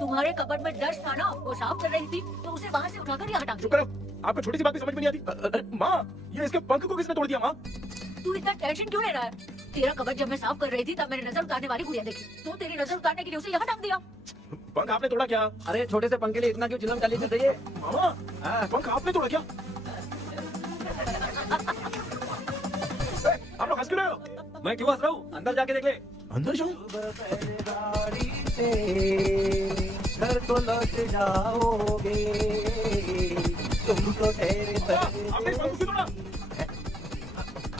तुम्हारे कबर्ड में डस्ट था ना, वो साफ कर रही थी तो उसे वहाँ से उठाकर यहाँ टांग चुप करो, आपको छोटी सी बात भी समझ में नहीं आती। माँ ये इसके पंख को किसने तोड़ दिया माँ? तू इतना टेंशन क्यों ले रहा है? तेरा कबर्ड जब मैं साफ कर रही थी तब मैंने नजर उतारने वाली गुड़िया देखी, तो तेरी नजर उतारने के लिए उसे यहाँ टांग दिया। पंख आपने तोड़ा क्या? अरे छोटे से पंख के लिए इतना क्यों चिल्लम चाली चल रही है? मामा पंख आपने तोड़ा क्या? आप लोग हंस क्यों रहे हो? मैं क्यों हंस रहा हूँ? अंदर जाके देख ले। अंदर जाऊं? घर को लौट जाओगे तुम तो ठहरे आपने पंख क्यों तोड़ा?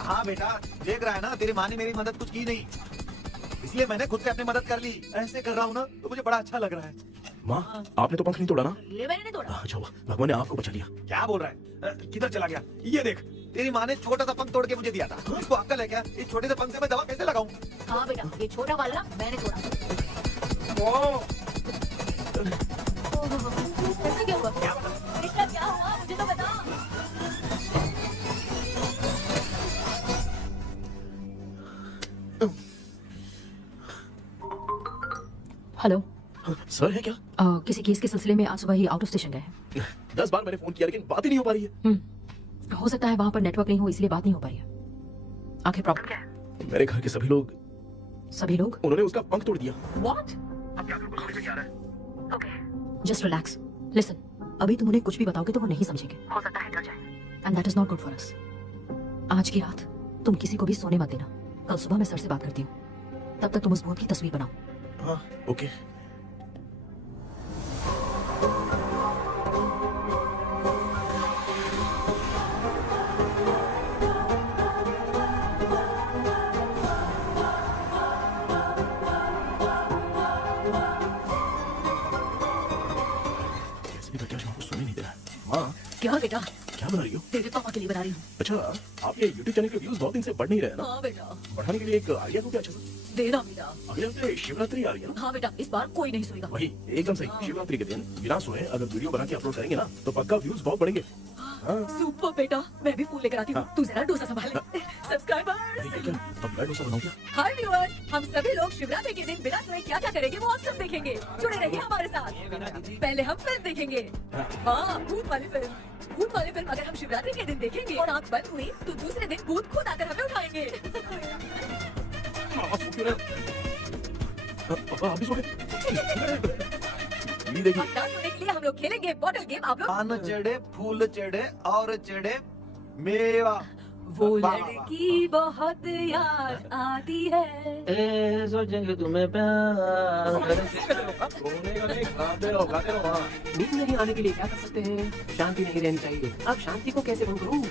हाँ बेटा, देख रहा है ना, तेरी माँ ने मेरी मदद कुछ की नहीं, इसलिए मैंने खुद से अपनी मदद कर ली। ऐसे कर रहा हूँ ना तो मुझे बड़ा अच्छा लग रहा है। माँ आपने तो पंख नहीं तोड़ा ना? ये मैंने नहीं तोड़ा। अच्छा हुआ भगवान ने आपको बचा लिया। क्या बोल रहा है? किधर चला गया? ये देख, तेरी माँ ने छोटा सा पंख तोड़ के मुझे दिया था। इसको अक्ल है क्या? इस छोटे से पंख से मैं दवा कैसे लगाऊं? हाँ बेटा, ये छोटा वाला मैंने तोड़ा। ऐसा क्या हुआ? कृष्णा क्या हुआ, मुझे तो बता। हेलो सर है क्या? किसी केस के सिलसिले में आज सुबह ही आउट ऑफ स्टेशन गए हैं। 10 बार मैंने फोन किया लेकिन बात ही नहीं हो पा रही है। हो सकता है वहाँ पर नेटवर्क नहीं हो, इसलिए बात नहीं हो पा रही है। आखिर प्रॉब्लम क्या है? मेरे घर के सभी लोग उन्होंने उसका पंख तोड़ दिया। What? Just relax. Listen. अभी तुम उन्हें कुछ भी बताओगे तो वो नहीं समझेंगे। हो सकता है डर जाए। And that is not good for us. आज की रात तुम किसी को भी सोने मत देना। कल सुबह मैं सर से बात करती हूँ। तब तक तुम उस भूत की तस्वीर बनाओ। हाँ, ओके। क्या बेटा? क्या बना रही हो? तेरे पापा के लिए बना रही हूँ। अच्छा, आप ये YouTube चैनल के व्यूज बहुत दिन से बढ़ नहीं रहे हैं ना? हाँ बेटा। बढ़ाने के लिए एक आइडिया को क्या अच्छा सा? देना बेटा। अगले हफ्ते शिवरात्रि आ रही है ना? हाँ बेटा, इस बार कोई नहीं सोएगा। वही एकदम सही। शिवरात्रि के दिन बिना सोए अगर वीडियो बना के अपलोड करेंगे ना तो पक्का व्यूज बहुत बढ़ेंगे। सुपर बेटा, मैं भी फूल लेकर आती हूँ। तू जरा डोसा संभाल ले। सब्सक्राइबर्स। क्या? अब मैं डोसा बनाऊं क्या? हाय व्यूअर्स, हम सभी लोग शिवरात्रि के दिन बिना सोए क्या क्या करेंगे वो आप सब देखेंगे। जुड़े रहिए हमारे साथ। पहले हम फिल्म देखेंगे। हाँ, भूत वाली फिल्म। भूत वाली फिल्म अगर हम शिवरात्रि के दिन देखेंगे और आँख बंद हुई तो दूसरे दिन भूत खुद आकर हमें उठाएंगे। अभी सो गए? देखिए डांस होने के लिए हम लोग खेलेंगे बॉटल गेम। आप लोग पान चढ़े, फूल चढ़े और चढ़े मेवा। वो लड़की बहुत याद आती है। सोचेंगे तुम्हें प्यार। नींद नहीं आने के लिए क्या कर सकते हैं? शांति नहीं रहनी चाहिए। अब शांति को कैसे भंग करूं?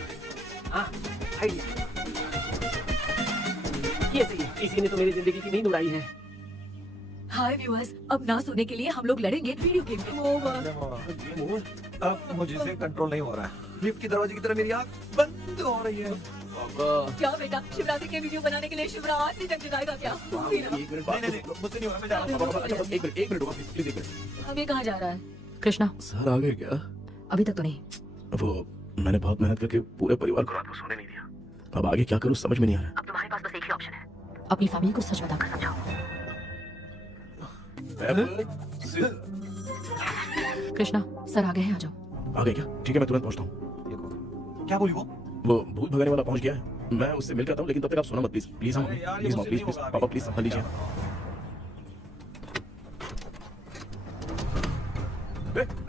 आइडिया। ये सही, इसी ने तो मेरी जिंदगी की नींद उड़ाई है। हाय व्यूअर्स, अब ना सोने के लिए हम लोग लड़ेंगे वीडियो गेम। ओवर। अब मुझसे कंट्रोल नहीं हो रहा है। लिफ्ट की दरवाजे की तरह मेरी आँख बंद हो रही है। क्या बेटा, शिवरात्रि के वीडियो बनाने के लिए शिवरात्रि तक जगाएगा क्या? नहीं, मुझसे नहीं हो रहा, मैं जा रहा हूँ। एक मिनट रुको प्लीज, एक मिनट। अब ये कहाँ जा रहा है? कृष्णा सर आ गए क्या? अभी तक तो नहीं। वो मैंने बहुत मेहनत करके पूरे परिवार को रात को सोने नहीं दिया। अब आगे क्या करूँ समझ में नहीं आ रहा। अब तुम्हारे पास बस एक ही ऑप्शन है, अपनी फैमिली को सच बताकर समझाओ। कृष्णा सर आ गए हैं, आ जाओ। आ गए क्या? ठीक है मैं तुरंत पहुंचता हूँ। क्या बोली वो भूत भगाने वाला पहुंच गया है। मैं उससे मिल करता हूँ लेकिन तब तक आप सोना मत प्लीज। प्लीज हम प्लीज पापा प्लीज संभाल लीजिए।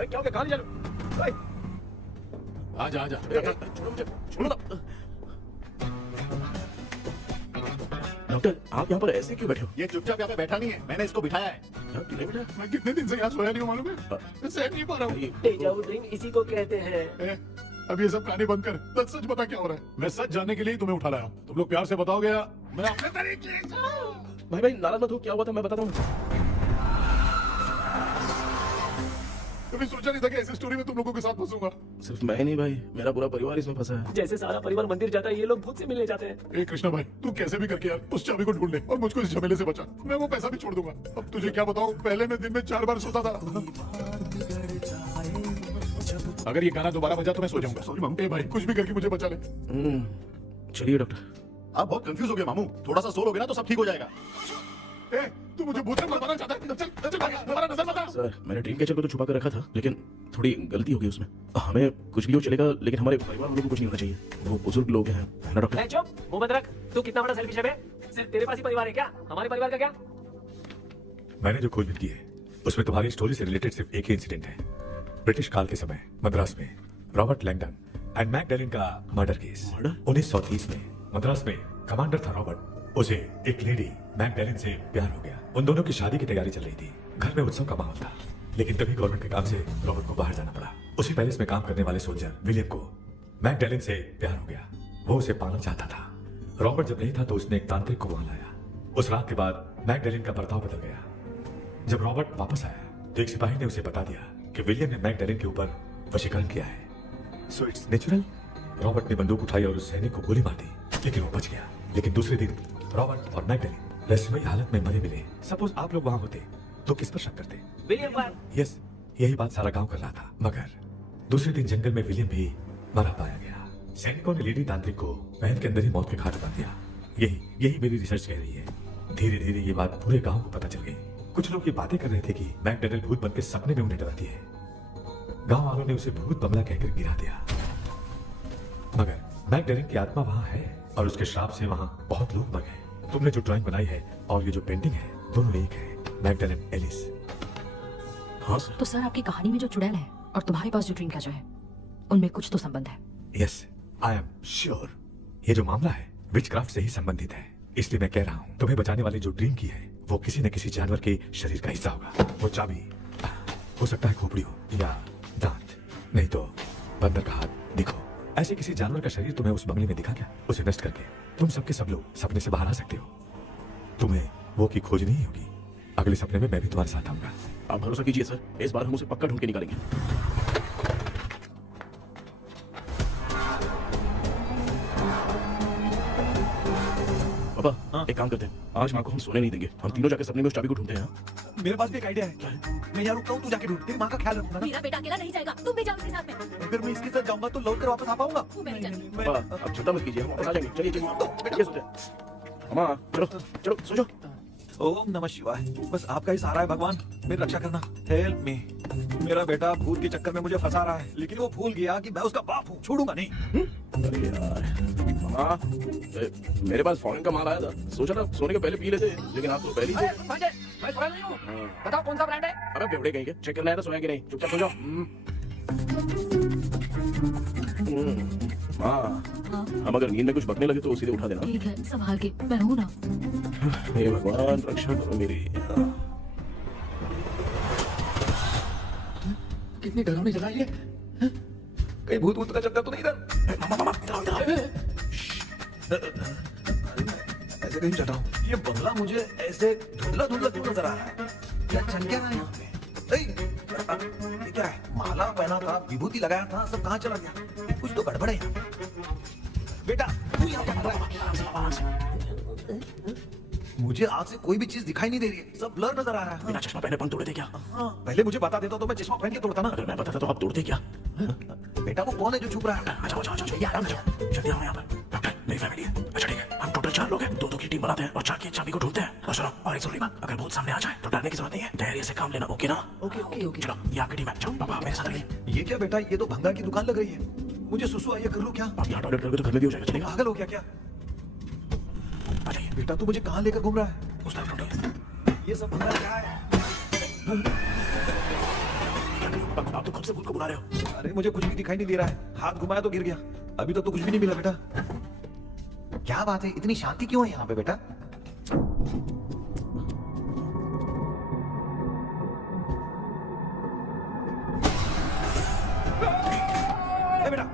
क्या हो गया? कहाँ ले जा रहे हो? आजा आजा। छोड़ो मुझे, छोड़ो ना। डॉक्टर आप यहाँ पर ऐसे क्यों बैठे हो? ये चुपचाप यहाँ पे बैठा नहीं है, मैंने इसको बिठाया है। नहीं बेटा, मैं कितने दिन से यहाँ सोया नहीं हूँ मालूम है? मैं सहन नहीं पा रहा हूँ। डेजा वू ड्रीम इसी को कहते हैं। अब ये सब कहानी बंद कर, सच बता क्या हो रहा है। मैं सच जानने के लिए तुम्हें उठा लाया हूँ। तुम लोग प्यार से बताओगे या मैं अपने तरीके से। भाई नाराज मत हो, क्या हुआ था मैं बताता हूँ। कभी सोचा नहीं था कि ऐसी स्टोरी में तुम लोगों के साथ फंसूंगा। सिर्फ मैं ही नहीं भाई, मेरा पूरा परिवार इसमें फंसा है। जैसे सारा परिवार मंदिर जाता है, ये लोग भूत से मिलने जाते हैं। ए कृष्णा भाई, तू कैसे भी करके यार उस चाबी को ढूंढ ले और मुझको इस झमेले से बचा। मैं वो पैसा भी छोड़ दूंगा। अब तुझे क्या बताऊं, पहले मैं दिन में 4 बार सोता था। अगर ये गाना दोबारा बजा तो मैं सो जाऊंगा। सॉरी मामू। ए भाई, कुछ भी करके मुझे बचा ले। चलिए डॉक्टर। आप बहुत कंफ्यूज हो गए मामू, थोड़ा सा सो लोगे ना तो सब ठीक हो जाएगा। ए, तू मुझे भूत से मरवाना चाहता है? चल चल भाग, दोबारा नजर मत आ। सर, मैंने ड्रीम कैचर को तो छुपा कर रखा था, लेकिन थोड़ी गलती हो गई उसमें। हमें कुछ भी हो चलेगा, लेकिन हमारे परिवार वालों को कुछ नहीं होना चाहिए। वो बुजुर्ग लोग हैं ना डॉक्टर। चुप, मुंह बंद रख। तू कितना बड़ा सेल्फिश है? सिर्फ तेरे पास ही परिवार है क्या? हमारे परिवार का क्या? मैंने जो खोजबीन की है उसमें तुम्हारी स्टोरी से रिलेटेड सिर्फ एक ही इंसिडेंट है। ब्रिटिश काल के समय मद्रास में रॉबर्ट लैंगडन एंड मैकडैलिन का मर्डर केस। 1930 में मद्रास में कमांडर था रॉबर्ट। उसे एक लेडी मैकडैलिन से प्यार हो गया। उन दोनों की शादी की तैयारी चल रही थी। घर में उत्सव का माहौल था, लेकिन तभी गवर्नमेंट के काम से रॉबर्ट को बाहर जाना पड़ा। उसी पैलेस में काम करने वाले सोल्जर विलियम को मैकडैलिन से प्यार हो गया। वो उसे पाना चाहता था। रॉबर्ट जब नहीं था तो उसने एक तांत्रिक को वहां लाया। उस रात के बाद मैकडैलिन का बर्ताव बदल गया। जब रॉबर्ट वापस आया तो एक सिपाही ने उसे बता दिया कि विलियम ने मैकडैलिन के ऊपर वशीकरण किया है। So it's natural. रॉबर्ट ने बंदूक उठाई और उस सैनिक को गोली मार दी, लेकिन वो बच गया। लेकिन दूसरे दिन रॉबर्ट और मैकडैलिन रहस्यमयी हालत में मरे मिले। सपोज आप लोग वहां होते तो किस पर शक करते? विलियम पर। यस, यही बात सारा गांव कर रहा था। मगर दूसरे दिन जंगल में विलियम भी मरा पाया गया। सैनिकों ने लेडी तांत्रिक को महल के अंदर ही मौत के घाट उतार दिया। यही मेरी रिसर्च कह रही है। धीरे धीरे ये बात पूरे गांव को पता चल गई। कुछ लोग ये बातें कर रहे थे कि मैकडैलिन भूत बनकर सपने में उन्हें डराती है। गांव वालों ने उसे भूत बंगला कहकर गिरा दिया। मगर मैकडैलिन की आत्मा वहां है और उसके श्राप से वहां बहुत लोग मर गए। तुमने जो ड्राइंग बनाई है और ये जो पेंटिंग है, दोनों एक है। मैकडैलिन एलिस। हाँ सर। तो सर, आपकी कहानी में जो चुड़ैल है और तुम्हारे पास जो ड्रीम कैचर है, उनमें कुछ तो संबंध है। Yes, I am sure. ये जो मामला है विचक्राफ्ट से ही संबंधित है। इसलिए मैं कह रहा हूँ, तुम्हें बचाने वाली जो ड्रीम की है वो किसी न किसी जानवर के शरीर का हिस्सा होगा। वो चाबी हो सकता है खोपड़ी हो या दांत, नहीं तो बंदर का हाथ। देखो, ऐसे किसी जानवर का शरीर तुम्हें उस बंगले में दिखा क्या? उसे नष्ट करके तुम सबके सब लोग सपने से बाहर आ सकते हो। तुम्हें वो की खोज नहीं होगी। अगले सपने में मैं भी तुम्हारे साथ आऊंगा। आप भरोसा कीजिए सर, इस बार हम उसे पक्का ढूंढ के निकालेंगे। पापा, एक काम करते हैं, आज माँ को हम सोने नहीं देंगे। हम तीनों जाके सपने में उस चाबी को ढूंढते हैं। मेरे पास भी एक आइडिया है। मैं यहाँ रुकता हूँ, तू जाके ढूंढ। तेरी माँ का ख्याल रखूंगा ना। मेरा बेटा अकेला नहीं जाएगा, तुम भी जाओ इसके साथ में। अगर मैं इसके साथ जाऊंगा तो लौट कर वापस आ पाऊंगा? वो मैं नहीं जानती। पापा, अब चिंता मत कीजिए, हम वापस आ जाएंगे। चलिए चलिए, ये सोते हैं। माँ, चलो चलो सो जाओ। ओम नमः शिवाय। बस आपका ही सहारा है भगवान, मेरी रक्षा करना। Help me. मेरा बेटा भूत के चक्कर में मुझे फंसा रहा है, लेकिन वो भूल गया कि मैं उसका बाप हूँ। छोड़ूंगा नहीं। अरे यार, माँ, मेरे पास फॉरेन का माल आया था, सोचा था सोने के पहले पी लेते, लेकिन आप तो पहले ही। मैं सोया नहीं हूँ। बताओ कौन सा ब्रांड है? अबे बेवड़े कहीं के, चेक करना है ना, सोया कि नहीं। चुपचाप सो जाओ। माँ, हम अगर नींद में कुछ बकने लगे तो सीधे उठा देना। ठीक है, संभाल के, मैं हूँ ना। हे भगवान, रक्षा करो मेरी। कितनी डरावनी जगह ये। कहीं भूत भूत का चक्कर तो नहीं इधर? ऐसे कहीं जाता हूँ। ये बंगला मुझे ऐसे धुंधला धुंधला क्यों नजर आ रहा है? क्या चल क्या रहा है यहाँ पे? ये क्या है? माला पहना था, विभूति लगाया था, सब कहाँ चला गया? कुछ तो गड़बड़ है यहाँ पे। बेटा, तू यहाँ क्या कर रहा है? मुझे आग से कोई भी चीज दिखाई नहीं दे रही है, सब ब्लर नजर आ रहा है। बिना चश्मा पहने पंख तोड़े थे क्या? हाँ, पहले मुझे बता देता तो मैं चश्मा पहन के तोड़ता ना। अगर मैं बताता तो आप तोड़ते क्या? बेटा, वो कौन है जो छुप रहा है? अच्छा अच्छा अच्छा, ये आराम से जल्दी आओ यहाँ पर। डॉक्टर, मेरी फैमिली है। अच्छा ठीक है, हम टोटल 4 लोग हैं। 2-2 की टीम बनाते हैं और जाके चाबी को ढूंढते हैं। और सुनो, और एक जरूरी बात, अगर भूत सामने आ जाए तो डरने की जरूरत नहीं है, धैर्य से काम लेना। ओके ना? Okay okay okay. चलो, ये आपकी टीम है। चलो पापा, मेरे साथ आइए। ये क्या बेटा, ये तो भंगा की दुकान लग रही है। मुझे सुसु आइए, कर लूं क्या? आप यहाँ टॉयलेट करोगे तो घर में भी हो जाएगा, चलेगा? पागल हो क्या क्या? आ जाइए। बेटा, तू मुझे कहाँ लेकर घूम रहा है? उस तरफ ढूंढिए। ये सब भंगा क्या है? क्या करूं? पापा, आप तो खुद से भूत को बुला रहे हो। अरे मुझे कुछ भी दिखाई नहीं दे रहा है। हाथ घुमाया तो गिर गया। अभी तक तो कुछ भी नहीं मिला बेटा। क्या बात है, इतनी शांति क्यों है यहाँ पे बेटा? ए बेटा,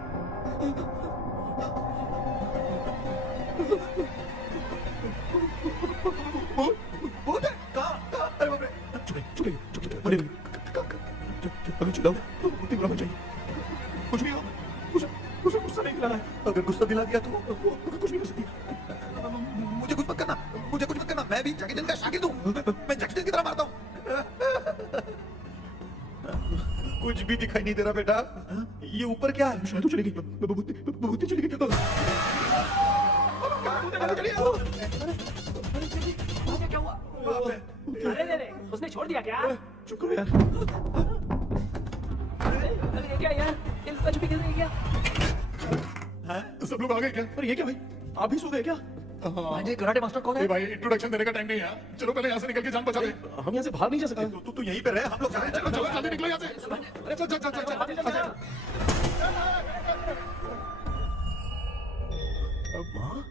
भूत है? कहाँ? अरे बाप रे! चुप रहिए, चुप रहिए, चुप रहिए। अरे, बबूती बुरा मत चाहिए, कुछ भी हो, उसे गुस्सा नहीं दिलाना है। अगर गुस्सा दिला दिया तो वो कुछ भी कर सकती है। मुझे कुछ मत करना, मुझे कुछ मत करना। मैं भी जैकी चैन का शागिर्द हूँ, मैं जैकी चैन की तरह मारता हूँ। कुछ भी दिखाई नहीं दे रहा बेटा। ये ऊपर क्या है? शायद तो चली गई, बबूती चली गई। क्या हुआ? अरे उसने छोड़ दिया क्या? चुप करो यार। अरे ये क्या यार? ये लुका छुपी खेल रही है क्या? सब लोग आ गए क्या? अरे ये क्या भाई, आप भी सो गए क्या? भाई कराटे मास्टर कौन है? भाई इंट्रोडक्शन देने का टाइम नहीं है, चलो पहले यहाँ से निकल के जान बचा ले। हम यहाँ से बाहर नहीं जा सकते। तू यहीं पे रहे, हम लोग चले। चलो चलो जल्दी निकलो यहाँ से। चल चल चल चल। माँ,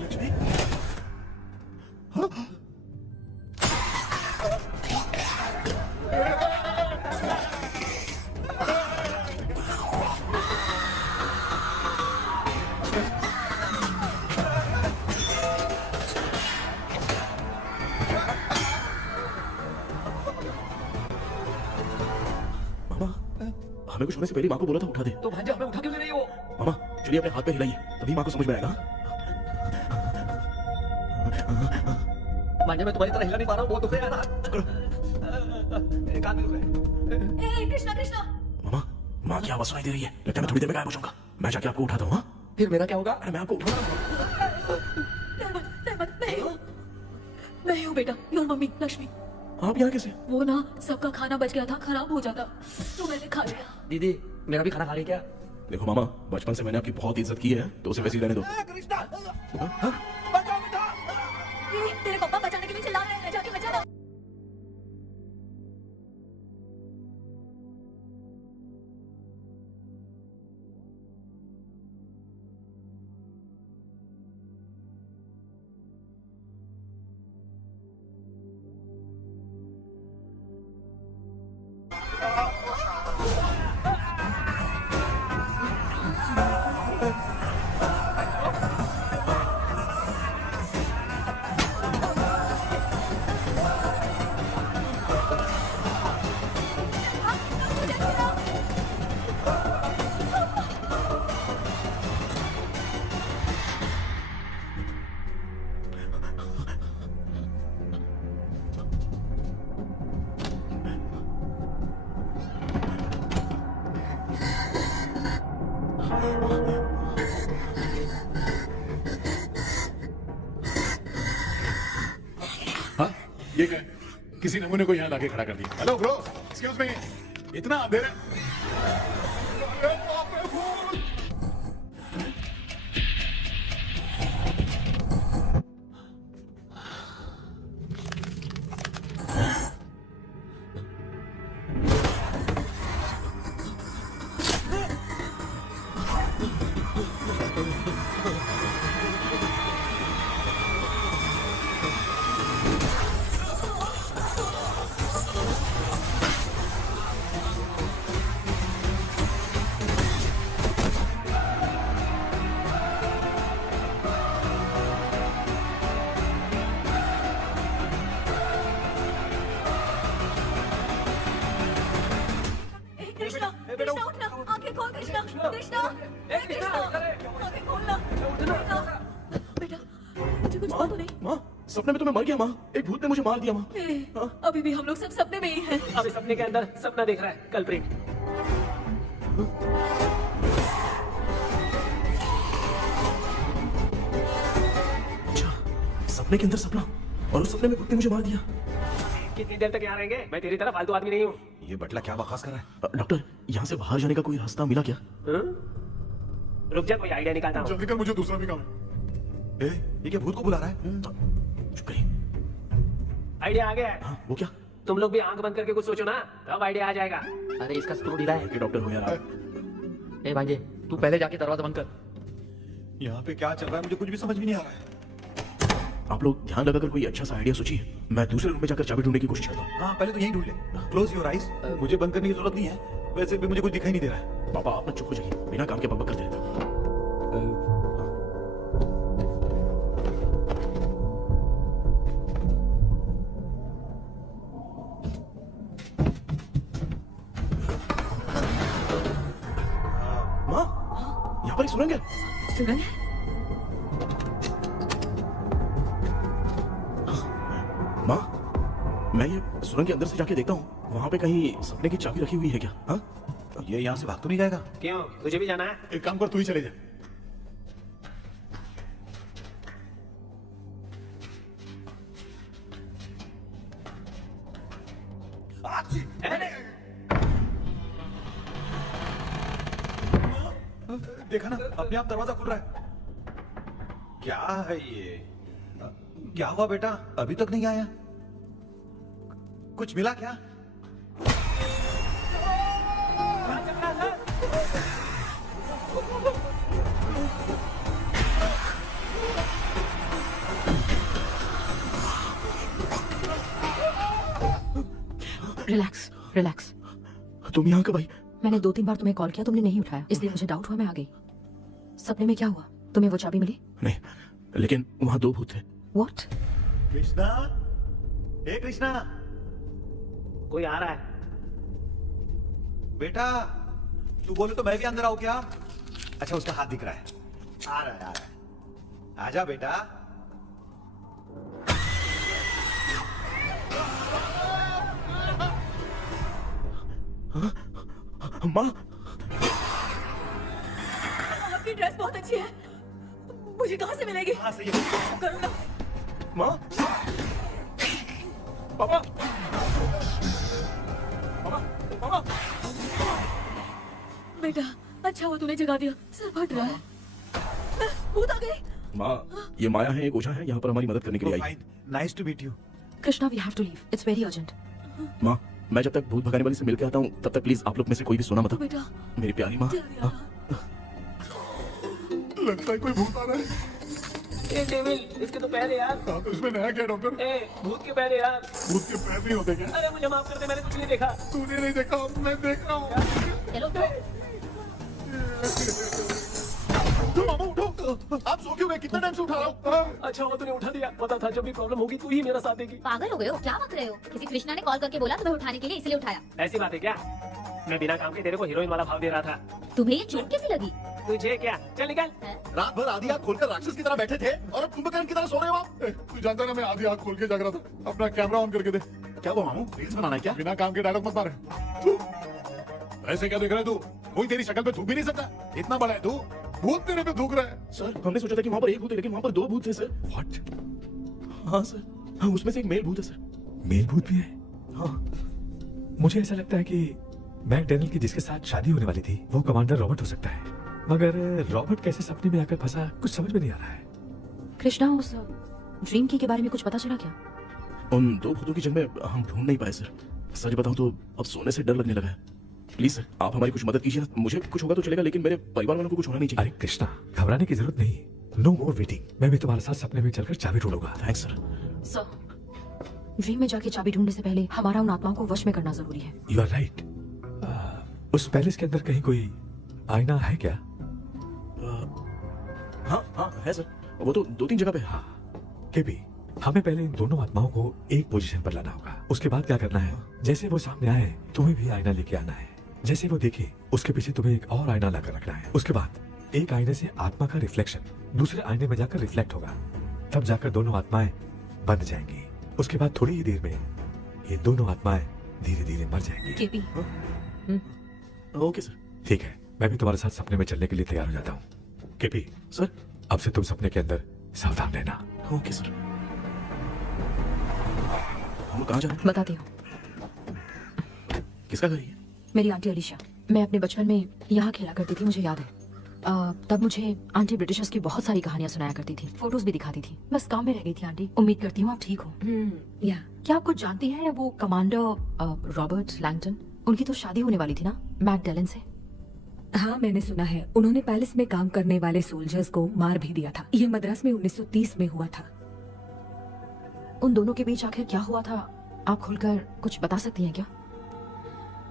लक्ष्मी, हमें कुछ होने से पहले माँ को बोला था उठा दे। तो भांजा हमें उठा क्यों ले रही हो? मामा चलिए अपने हाथ पे हिलाइए, तभी माँ को समझ में आएगा। भांजा मैं तुम्हारी तरह हिला नहीं पा रहा हूँ, बहुत दुख रहा है ना। कान में दुख रहा है। कृष्णा कृष्णा। मामा, माँ की आवाज सुनाई दे रही है, लगता है मैं थोड़ी देर में गायब हो जाऊंगा। मैं जाके आपको उठाता हूँ। फिर मेरा क्या होगा? अरे मैं आपको उठाऊंगा। मैं हूँ बेटा, योर मम्मी लक्ष्मी। आप यहाँ कैसे? वो ना सबका खाना बच गया था, खराब हो जाता तो मैंने खा लिया। दीदी मेरा भी खाना खा रही क्या? देखो मामा, बचपन से मैंने आपकी बहुत इज्जत की है, तो उसे वैसे ही रहने दो। तेरे पापा बचाने के लिए चिल्ला रहे हैं, जाके बचा लो। ये क्या? किसी नमूने को यहाँ लाके खड़ा कर दिया। हेलो ब्रो, एक्सक्यूज मी, इतना अंधेरे। कृष्णा उठना, आंखें खोल कृष्णा, कृष्णा, कृष्णा, आंखें खोलना, बेटा, मुझे कुछ हुआ तो नहीं? माँ, सपने में तो मैं मर गया माँ, एक भूत ने मुझे मार दिया माँ। अभी भी हम लोग सब सपने में ही हैं। अभी सपने के अंदर सपना देख रहा है कल्प्रिट। अच्छा, सपने के अंदर सपना, और उस सपने में भूत ने मुझे मार दिया। कितनी देर तक यहाँ रहेंगे? मैं तेरी तरह फालतू आदमी नहीं हूँ। ये बटला क्या बकवास कर रहा है? डॉक्टर, यहाँ से बाहर जाने का कोई रास्ता मिला क्या? रुक जा, कोई आइडिया निकालता हूँ। जल्दी कर, मुझे दूसरा भी काम है। ये क्या भूत को बुला रहा है? चुप करिए। आइडिया आ गया है। हाँ, वो क्या? तुम लोग भी आंख बंद करके कुछ सोचो ना, तब आइडिया आ जाएगा। अरे इसका स्क्रू ढीला है। डॉक्टर हो यार आप। ए भांजे, तू पहले जाके दरवाजा बंद कर। यहाँ पे क्या चल रहा है मुझे कुछ भी समझ में नहीं आ रहा है। आप लोग ध्यान लगाकर कोई अच्छा सा आइडिया सोचिए, मैं दूसरे रूम में जाकर चाबी ढूंढने की कोशिश करता हूँ। हाँ, पहले तो यहीं ढूंढ ले। Close your eyes. मुझे बंद करने की जरूरत नहीं है, वैसे भी मुझे कुछ दिखाई नहीं दे रहा है। पापा आप ना चुप हो जाइए, बिना काम के बकबक करते रहते। सुरंग है। सुरंग है? माँ, मैं ये सुरंग के अंदर से जाके देखता हूँ, वहाँ पे कहीं सपने की चाबी रखी हुई है क्या? हाँ? ये यहाँ से भाग तो नहीं जाएगा? क्यों, तुझे भी जाना है? एक काम कर, तू ही चले जा। देखा ना, अपने आप दरवाजा खुल रहा है। क्या है ये? क्या हुआ बेटा, अभी तक नहीं आया? कुछ मिला क्या? Relax relax. तुम यहाँ कब आई? मैंने 2-3 बार तुम्हें कॉल किया, तुमने नहीं उठाया, इसलिए मुझे डाउट हुआ, मैं आ गई। सपने में क्या हुआ? तुम्हें वो चाबी मिली? नहीं, लेकिन वहाँ 2 भूत थे। व्हाट? कृष्णा, हे कृष्णा, कोई आ रहा है। बेटा तू बोले तो मैं भी अंदर आऊं क्या? अच्छा, उसका हाथ दिख रहा है। आ रहा है, आ रहा है। आजा बेटा। माँ, आपकी ड्रेस बहुत अच्छी है, मुझे कहाँ से मिलेगी? हाँ सही है। करो ना। माँ, पापा, पापा, पापा। बेटा अच्छा हुआ तूने जगा दिया, सर फट रहा है। भूत आ गई। माँ, ये माया है, एक ओझा है, यहाँ पर हमारी मदद करने के लिए आई। Nice to meet you. Krishna, we have to leave, it's very urgent. माँ, मैं जब तक भूत भगाने वाली से मिलकर आता हूँ, तब तक प्लीज आप लोग में से कोई भी सोना मत। बेटा मेरी प्यारी माँ। लगता है कोई भूत आ रहा है। ए डेविल, इसके तो पैर है यार। हाँ, तो इसमें नया क्या डॉक्टर? ए, भूत के पैर है यार। भूत के पैर नहीं होते क्या? अरे मुझे माफ कर दे, मैंने कुछ नहीं देखा। तूने नहीं देखा, मैं देख रहा हूँ। चलो मामा उठो, आप सो क्यों गए? कितना टाइम से उठा रहा हूँ? अच्छा वो तूने उठा दिया, पता था जब भी प्रॉब्लम होगी तू ही मेरा साथ देगी। पागल हो गए हो, क्या बक रहे हो? किसी कृष्णा ने कॉल करके बोला तुम्हें उठाने के लिए, इसलिए उठाया। ऐसी बात है क्या? मैं बिना काम के तेरे को हीरोइन वाला भाव दे रहा था। तुम्हें ये चोट कैसी लगी? तुझे क्या? चल निकल। रात भर आधी आँख खोलकर राक्षस की तरह बैठे थे और अब कुंभकर्ण की तरह सो रहे हो आप। तू जानता ना, मैं आधी आँख खोल के जाग रहा था। अपना कैमरा ऑन करके दे। क्या वो मामू, रील्स बनाना है क्या? बिना काम के डायलॉग मत मार। तू ऐसे क्या देख रहा है तू? कोई तेरी शक्ल पे थूक भी नहीं सकता, इतना बड़ा है तू। भूत तेरे पे थूक रहा है। सर, हमने सोचा था कि वहाँ पर एक भूत है, लेकिन वहाँ पर 2 भूत थे सर। व्हाट? हाँ सर, हाँ, उसमें से एक मेल भूत है सर। मेल भूत भी है? हाँ। मुझे ऐसा लगता है कि मैकडैनियल की जिसके साथ शादी होने वाली थी वो कमांडर रॉबर्ट हो सकता है, मगर रॉबर्ट कैसे सपने में आकर फंसा कुछ समझ में नहीं आ रहा है। कृष्णा, उस ड्रीम की के बारे में कुछ पता चला क्या? उन 2 भूतों की जगह हम ढूंढ नहीं पाए सर। सच बताऊं तो अब सोने से डर लगने लगा है। प्लीज सर, आप हमारी कुछ मदद कीजिए। मुझे कुछ होगा तो चलेगा, लेकिन मेरे परिवार वालों को कुछ होना नहीं चाहिए। अरे कृष्णा, घबराने की जरूरत नहीं, नो मोर वेटिंग। मैं भी तुम्हारे साथ सपने में चलकर चाबी ढूंढूंगा। Thanks sir. सर, ड्रीम में जाके चाबी ढूंढने से पहले हमारा उन आत्माओं को वश में करना जरूरी है। You are right. उस पैलेस के अंदर कहीं कोई आईना है क्या? हाँ हाँ है सर, वो तो 2-3 जगह पे है। हाँ, के भी हमें पहले इन दोनों आत्माओं को एक पोजीशन पर लाना होगा। उसके बाद क्या करना है, जैसे वो सामने आए तुम्हें भी आईना लेके आना है। जैसे वो देखे उसके पीछे तुम्हें एक और आईना लाकर रखना है। उसके बाद एक आईने से आत्मा का रिफ्लेक्शन दूसरे आईने में जाकर रिफ्लेक्ट होगा, तब जाकर दोनों आत्माएं बंध जाएंगी। उसके बाद थोड़ी ही देर में ये दोनों आत्माएं धीरे धीरे मर जाएंगी। KP, okay sir. ठीक है, मैं भी तुम्हारे साथ सपने में चलने के लिए तैयार हो जाता हूँ। केपी सर, अब से तुम सपने के अंदर सावधान रहना। Okay sir. हम कहाँ जा रहे हैं? बताती हूँ। किसका घर है? मेरी आंटी अलीशा। मैं अपने बचपन में यहाँ खेला करती थी, मुझे याद है। तब मुझे आंटी ब्रिटिशर्स की बहुत सारी कहानियाँ सुनाया करती थी, फोटोज भी दिखाती थी। बस काम में रह गई थी आंटी। उम्मीद करती हूँ आप ठीक हो। या क्या आप कुछ जानती हैं वो कमांडर रॉबर्ट लैंगटन? उनकी तो शादी होने वाली थी ना मैकडैलन से। हाँ मैंने सुना है, उन्होंने पैलेस में काम करने वाले सोल्जर्स को मार भी दिया था। ये मद्रास में 1930 में हुआ था। उन दोनों के बीच आखिर क्या हुआ था, आप खुलकर कुछ बता सकती हैं क्या?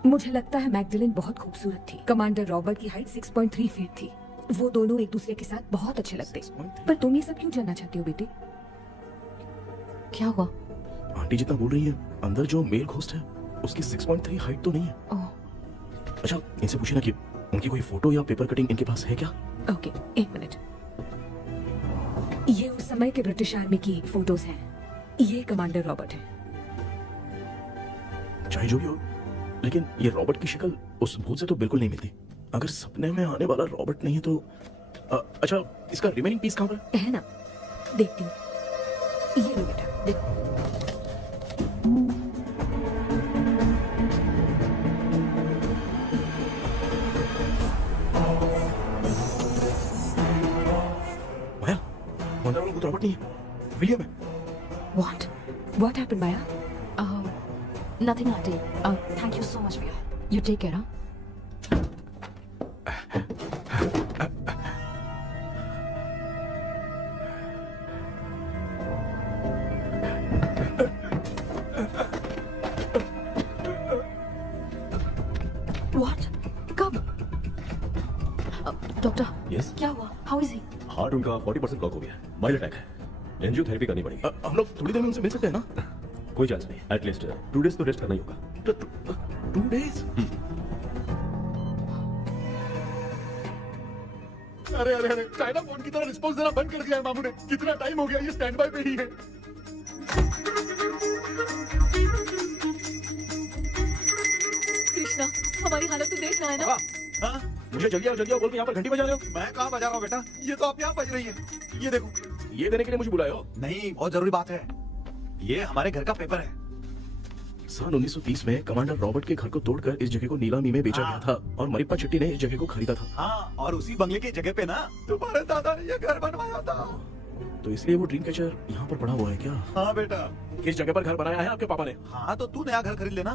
मुझे लगता है मैगडलेन बहुत खूबसूरत थी। कमांडर रॉबर्ट की हाइट 6.3 फीट थी। वो दोनों एक दूसरे के साथ बहुत अच्छे लगते। पर तुम ये सब क्यों जानना चाहती हो बेटी? क्या हुआ? आंटी जितना बोल रही है, अंदर जो मेल घोस्ट है उसकी 6.3 हाइट तो नहीं है। अच्छा, इनसे पूछिए ना कि उनकी कोई फोटो या पेपर कटिंग इनके पास है क्या? ओके, एक मिनट। ये उस समय के ब्रिटिश आर्मी की फोटोज हैं। ये कमांडर रॉबर्ट है। चाहे जो भी हो, लेकिन ये रॉबर्ट की शक्ल उस भूत से तो बिल्कुल नहीं मिलती। अगर सपने में आने वाला रॉबर्ट नहीं है तो अच्छा, इसका रिमेनिंग पीस कहाँ पर है ना? देखती हूँ। ये लो बेटा, देखो। माया, वंडर वाला भूत रॉबर्ट नहीं है, विलियम है। What happened, Maya? Nothing, Auntie. Thank you so much for your help. You take care, huh? What? कब? Doctor, Yes? क्या हुआ? How is he? हार्ट उनका 40% ब्लॉक हो गया है, माइल्ड अटैक है, एंजियोथेरेपी करनी पड़ेगी। हम लोग थोड़ी देर में उनसे मिल सकते हैं ना? कोई चांस नहीं, एटलीस्ट 2 डेज तो रेस्ट करना ही होगा। 2 डेज? अरे अरे अरे, चाइना फोन की तरह रिस्पॉन्स देना बंद कर दिया है मामू ने। कितना टाइम हो गया, ये स्टैंड बाय पे ही है। कृष्णा, हमारी हालत तो देख रहा है ना? हाँ? मुझे जल्दी आओ बोल के यहाँ पर घंटी बजा रहे हो। मैं कहाँ बजा रहा हूँ बेटा, ये तो अपने आप बज रही है। ये देखो। ये देने के लिए मुझे बुलाए हो? नहीं, बहुत जरूरी बात है। ये हमारे घर का पेपर है। सन 1930 में कमांडर रॉबर्ट के घर को तोड़कर इस जगह को नीलामी में बेचा गया था और मरिप्पा चिट्टी ने इस जगह को खरीदा था। हाँ, और उसी बंगले की जगह पे ना तुम्हारे दादा ने ये घर बनवाया था। तो इसलिए वो ड्रीम कैचर यहाँ पर पड़ा हुआ है क्या? हाँ बेटा। किस जगह पर घर बनाया है आपके पापा ने? हाँ, तो तू नया घर खरीद लेना।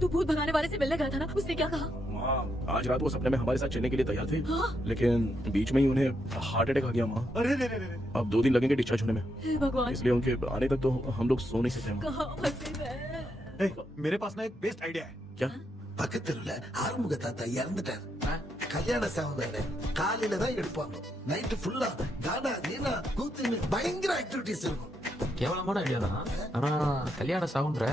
तू भूत भगाने वाले से मिलने गया था ना, उसने क्या कहा? आज रात वो सपने में हमारे साथ चलने के लिए तैयार थे, हाँ? लेकिन बीच में ही उन्हें हार्ट अटैक आ गया माँ। अरे रे रे रे। अब 2 दिन लगेंगे डिस्चार्ज होने में। हे भगवान। इसलिए उनके आने तक तो हम लोग सो नहीं सकते हैं। कहाँ फंसे मैं? मेरे पास ना एक बेस्ट आइडिया है। क्या? பக்கத்துல ஆறுமுக தாத்தா இறந்துட்டார். கல்யாண சாவு வேற காலையில தான் எடுப்பாங்க. நைட் ஃபுல்லா கானா நீனா கூத்துன்னு பயங்கர ஆக்டிவிட்டிஸ் இருக்கும். கேவலமான ஐடியா தான். ஆனா கல்யாண சாவுன்ற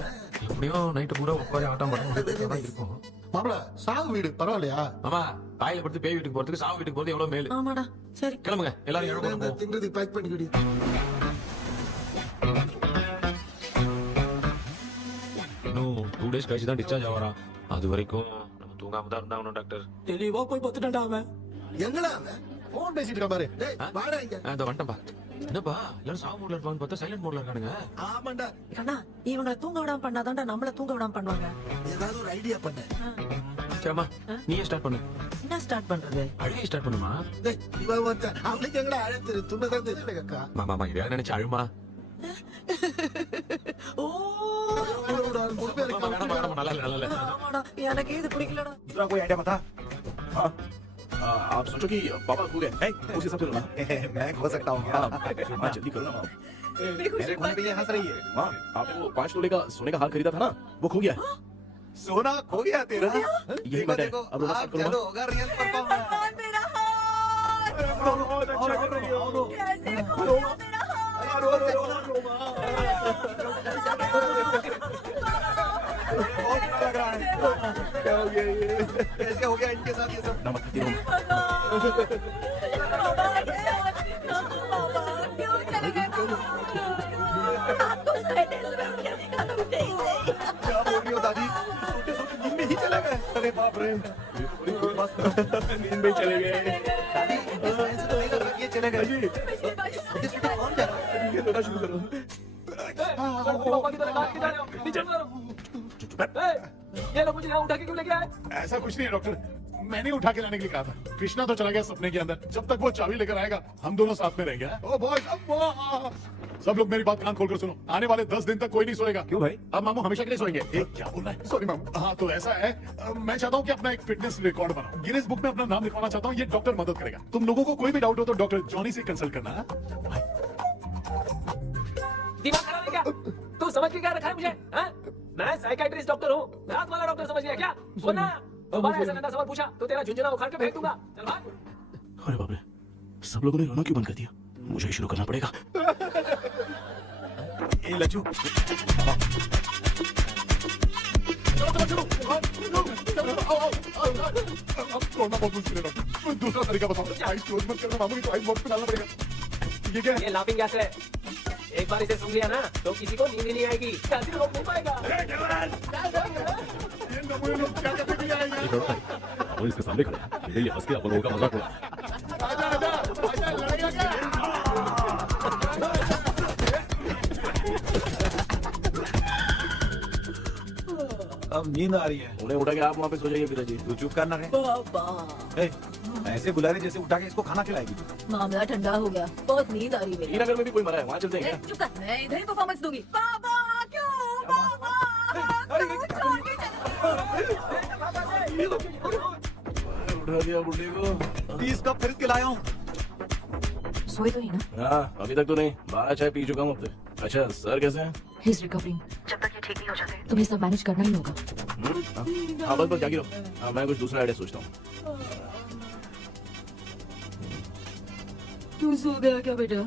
எப்படியும் நைட்டு பூரா உட்கார ஆட்டம் பண்ண தான் இருக்கும். மாப்ள, சாவு வீடு பரவாயில்லையா? மாமா, காயில படுத்து பேய் வீட்டுக்கு போறதுக்கு சாவு வீட்டுக்கு போறது எவ்வளவு மேல். ஆமாடா. சரி கிளம்புங்க, எல்லாரும் எழுந்து திங்கிறதுக்கு பேக் பண்ணிக்கிடி. இன்னும் 2 டேஸ் கழிச்சு தான் டிஸ்சார்ஜ் ஆவறான். அது வரைக்கும் நம்ம தூங்காம தான் இருந்தாகணும் டாக்டர். தெளிவா போய் பார்த்துட்டான்டா அவன். எங்கடா அவன்? போன் பேசிட்டு இருக்கான் பாரு. டேய் வாடா இங்க. அந்த வந்துட்டேன்பா. என்னப்பா எல்லாரும் சாவு மோட்ல இருப்பான்னு பார்த்தா சைலண்ட் மோட்ல இருக்கானுங்க. ஆமாண்டா. கண்ணா, இவங்க தூங்க விடாம பண்ணாதான்டா நம்மள தூங்க விடாம பண்ணுவாங்க. ஏதாவது ஒரு ஐடியா பண்ணு. சரிம்மா, நீயே ஸ்டார்ட் பண்ணு. என்ன ஸ்டார்ட் பண்றது? அழுகை ஸ்டார்ட் பண்ணுமா? டேய் இவன் வந்து அவளுக்கு எங்கடா அழைத்து துண்டதான் தெரியல கக்கா. மாமா இதையா நினைச்சு அழுமா? ஓ எனக்கு இது பிடிக்கலடா. दूसरा कोई आइडिया बता। हाँ, आप सोचो कि पापा खो गए, उस हिसाब से लो ना। मैं खो सकता हूँ क्या? हाँ, जल्दी करो ना माँ। मेरे खोने पे ये हंस रही है। माँ, आपने वो 5 तोले का सोने का हार खरीदा था ना, वो खो गया है। सोना खो गया तेरा? यही बात है। अब रोना स्टार्ट करो चलो ना। होगा रियल परफॉर्मेंस। मेरा हाथ कैसे खोया मेरा बहुत बुरा लग रहा है। क्या हो गया ये? कैसे हो गया इनके साथ ये सब? नमक पीती रहूं। क्या बोल रही हो दादी? सोते सोते नींद में ही चले गए? अरे बाप रे, नींद में ही चले गए। दादी, इस वजह से तो नहीं लग रहा कि ये चले गए। सोते सोते कौन जा रहा है? ये रोना शुरू करो। ये लोग मुझे यहाँ उठा के क्यों लेके आए? ऐसा कुछ नहीं है डॉक्टर, मैंने उठा के लाने के लिए कहा था। कृष्णा तो चला गया सपने के अंदर, जब तक वो चाबी लेकर आएगा हम दोनों साथ में रहेंगे। ओ बॉयज, सब लोग मेरी बात कान खोलकर सुनो। आने वाले 10 दिन तक कोई नहीं सोएगा। क्यों भाई? अब मामू हमेशा के लिए सोएंगे। क्या बोल रहा है? सॉरी मामू। हाँ तो ऐसा है, मैं चाहता हूँ कि अपना एक फिटनेस रिकॉर्ड बनाओ, गिनीज बुक में अपना नाम लिखवाना चाहता हूँ। ये डॉक्टर मदद करेगा। तुम लोगों को कोई भी डाउट हो तो डॉक्टर जॉनी से कंसल्ट करना। दिमाग खराब है क्या? तू समझ के क्या रखा है मुझे? हाँ? मैं साइकियाट्रिस्ट डॉक्टर हूँ, रात वाला डॉक्टर समझ लिया क्या? सुनना, दोबारा ऐसा गंदा सवाल पूछा तो तेरा झुंझुना उखाड़ के फेंक दूंगा। चल भाग। अरे बाप रे, सब लोगों ने रोना क्यों बंद कर दिया? मुझे ही शुरू करना पड़ेगा। ए लज्जू, अब छोड़ना बहुत मुश्किल है डॉक्टर। दूसरा तरीका बताओ। आइस क्लोज मत करना मामू, तो आइस बॉक्स पे डालना पड़ेगा। ये क्या है? ये लाफिंग गैस है। एक बार इसे सूंघ लिया ना तो किसी को नींद ही नहीं आएगी, जल्दी रोक नहीं पाएगा। ये नमूने लोग क्या करने के लिए आए हैं? और इसके सामने खड़े ये हंस के अपन लोगों का मजाक उड़ा। आजा आजा आजा, लड़ेगा क्या? अब नींद आ रही है। उन्हें उठा के आप वहाँ पे सो जाइए पिताजी। तू चुप करना रे। ए, ऐसे बुला रहे जैसे उठा के इसको खाना खिलाएगी। मामला ठंडा हो गया, बहुत नींद आ रही है। हीरानगर में भी कोई मरा है, वहाँ चलते हैं ए, क्या? चुप कर, मैं इधर ही परफॉर्मेंस दूंगी। बाबा क्यों बाबा उठा दिया बुढ़े को। 30 कप खरीद के लाया हूँ। सोए तो ही ना? हाँ अभी तक तो नहीं, 12 चाय पी चुका हूँ अब तक। अच्छा सर कैसे हैं? He is recovering. जब तक ये ठीक नहीं हो जाते तुम्हें सब मैनेज करना ही होगा। हाँ बस जागी रहो। हाँ मैं कुछ दूसरा आइडिया सोचता हूँ। तू सो गया क्या बेटा?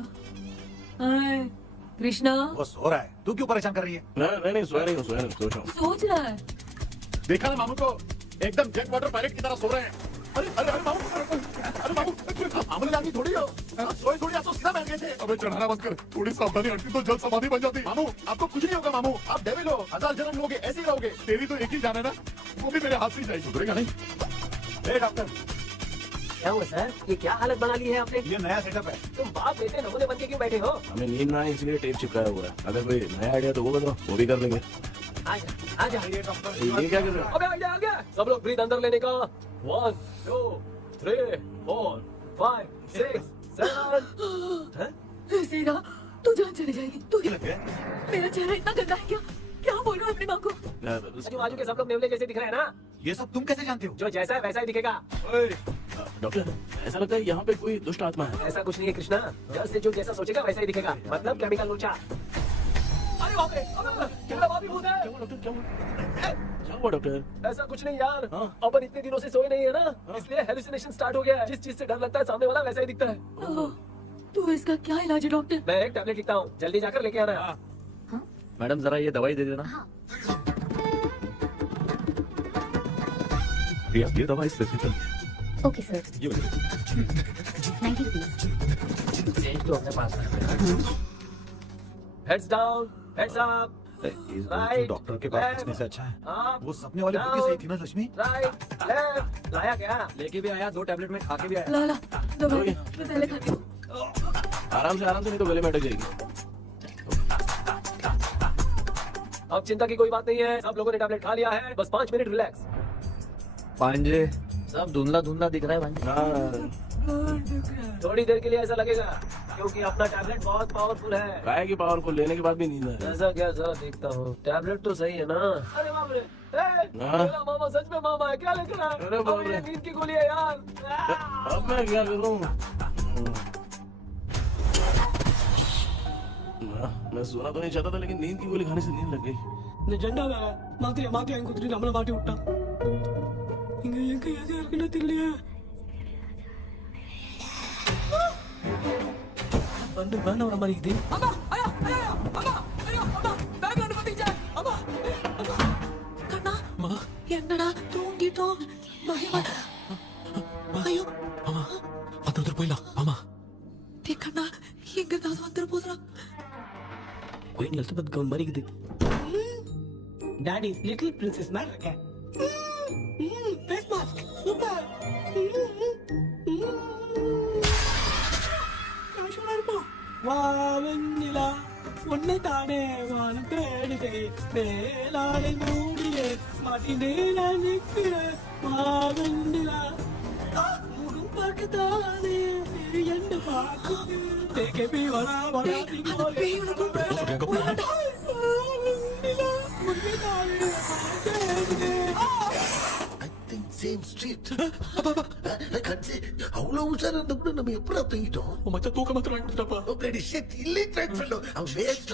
हाय कृष्णा। वो सो रहा है, तू क्यों परेशान कर रही है? नहीं सोया नहीं हूँ, सोया नहीं, सोच रहा हूँ। सोच रहा है। देखा ना मामू को, एकदम जेट वाटर पायलट की तरह सो रहे हैं। अरे अरे अरे मामू, अरे मामू, हमने जानी थोड़ी हो, सोए थोड़ी, आप तो सीधा बैठ गए थे। अबे चढ़ाना बंद कर, थोड़ी सावधानी हटती तो जल्द समाधि बन जाती। मामू आपको कुछ नहीं होगा मामू, आप डेविल हो, 1000 जन्म लोगे, ऐसे ही रहोगे। तेरी तो एक ही जान है ना, वो भी मेरे हाथ से ही जाएगी। सुधरेगा नहीं। ए डॉक्टर, क्या हुआ सर? ये क्या हालत बना ली है आपने? ये नया सेटअप है। तुम बाप बेटे नमूने बन के क्यों बैठे हो? हमें नींद ना आए इसलिए टेप चिपकाया हुआ है। अगर कोई नया आइडिया तो वो बताओ, वो भी कर लेंगे। आजा आजा। ये क्या कर रहे हो? अबे आ गया। सब लोग ब्रीथ अंदर लेने का। 1 2 3 4 5 6 7। सीधा तू जान चली जाएगी। तू मेरा चेहरा इतना गंदा है क्या? क्या बोल रहा हूँ अपनी माँ को? आजू बाजू के सब लोग नेवले जैसे दिख रहे हैं ना? ये सब तुम कैसे जानते हो? जो जैसा है वैसा ही दिखेगा। डॉक्टर ऐसा लगता है यहाँ पे कोई दुष्ट आत्मा है। ऐसा कुछ नहीं है कृष्णा, जड़ से जो जैसा सोचेगा वैसा ही दिखेगा, मतलब केमिकल ऊंचा। अरे बाप रे, कितना बाप भूत है। क्या हुआ डॉक्टर? ऐसा कुछ नहीं यार, अपन इतने दिनों से सोए नहीं है ना, इसलिए हेलुसिनेशन स्टार्ट हो गया है। जिस चीज से डर लगता है सामने वाला वैसा ही दिखता है। तो इसका क्या इलाज है डॉक्टर? मैं एक टैबलेट लिखता हूँ, जल्दी जाकर लेके आना। मैडम जरा ये दवाई दे देना। ये दवाई स्पेसिफिक है। Okay sir. ये 90 रुपीज। चेंज तो अपने पास है। Heads down, heads up. Right, doctor के पास पूछने से अच्छा है। वो सपने वाली बुद्धि सही थी ना लक्ष्मी? Right left. लाया क्या? लेके भी आया, 2 टैबलेट में खा के भी आया। ला दवाई मैं पहले खाती हूँ। आराम से नहीं तो गले में अटक जाएगी। अब चिंता की कोई बात नहीं है, सब लोगों ने टैबलेट खा लिया है, बस 5 मिनट रिलैक्स। पांजे सब धुंधला धुंधला दिख रहा है भाई। थोड़ी देर के लिए ऐसा लगेगा क्योंकि अपना टैबलेट बहुत पावरफुल है। काय की पावरफुल, लेने के बाद भी नींद है। ऐसा क्या, जरा देखता हूँ। टैबलेट तो सही है ना? अरे बाप रे, मेरा मामा सच में मामा है, क्या लेकर आया? अरे बाप रे, नींद की गोली है यार। अब मैं क्या करूँ? मैं सोना तो नहीं चाहता था, लेकिन नींद की गोली खाने से नींद लग गई। जंडा माते कुछ नमला माटी उठा इंगे ऐसे करके तिल्लिया बंद बंद और हमारी थी। अम्मा आया आया अम्मा आया अम्मा बैग में पति जा अम्मा कन्ना मां என்னடா தூங்கிட்டோம் பயமா ஐயோ அம்மா வந்து போயிடலாம் அம்மா தேக்கண்ணா எங்க தான் வந்து போறா कोई எலிசபெத் கவுன் மாதிரி இருக்குது டாடி லிட்டில் பிரின்சஸ் மாதிரி இருக்கேன் ஃபேஸ் மாஸ்க் சூப்பர் காஷோனா இருப்போம் வா வெண்ணிலா உன்னை தானே வானம் தேடுதே மேலாடை மூடியே மாட்டினே நான் நிற்கிறேன் வா வெண்ணிலா முகம் பார்க்கத்தானே என்ன பார்க்குது தேக்கே பி வரா வரா Same street. I can't say. அவ்வளவு உஷாரா இருந்தா கூட நம்ம எப்படா தூங்கிட்டோம்? மச்சான் தூக்க மாத்திரம் வாங்கி கொடுத்தாப்பா. Oh bloody shit! Illiterate fellow. I'm waste.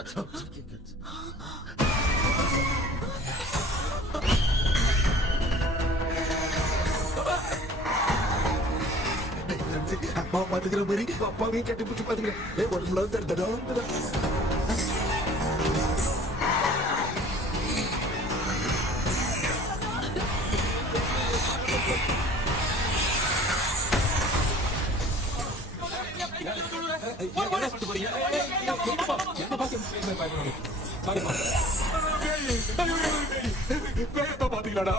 அம்மா பாத்துக்கிற மாதிரி அப்பாவையும் கட்டி பிடிச்சி பாத்துக்கிறேன். உடம்புல தடா வேகத்தை பாத்தீங்களாடா?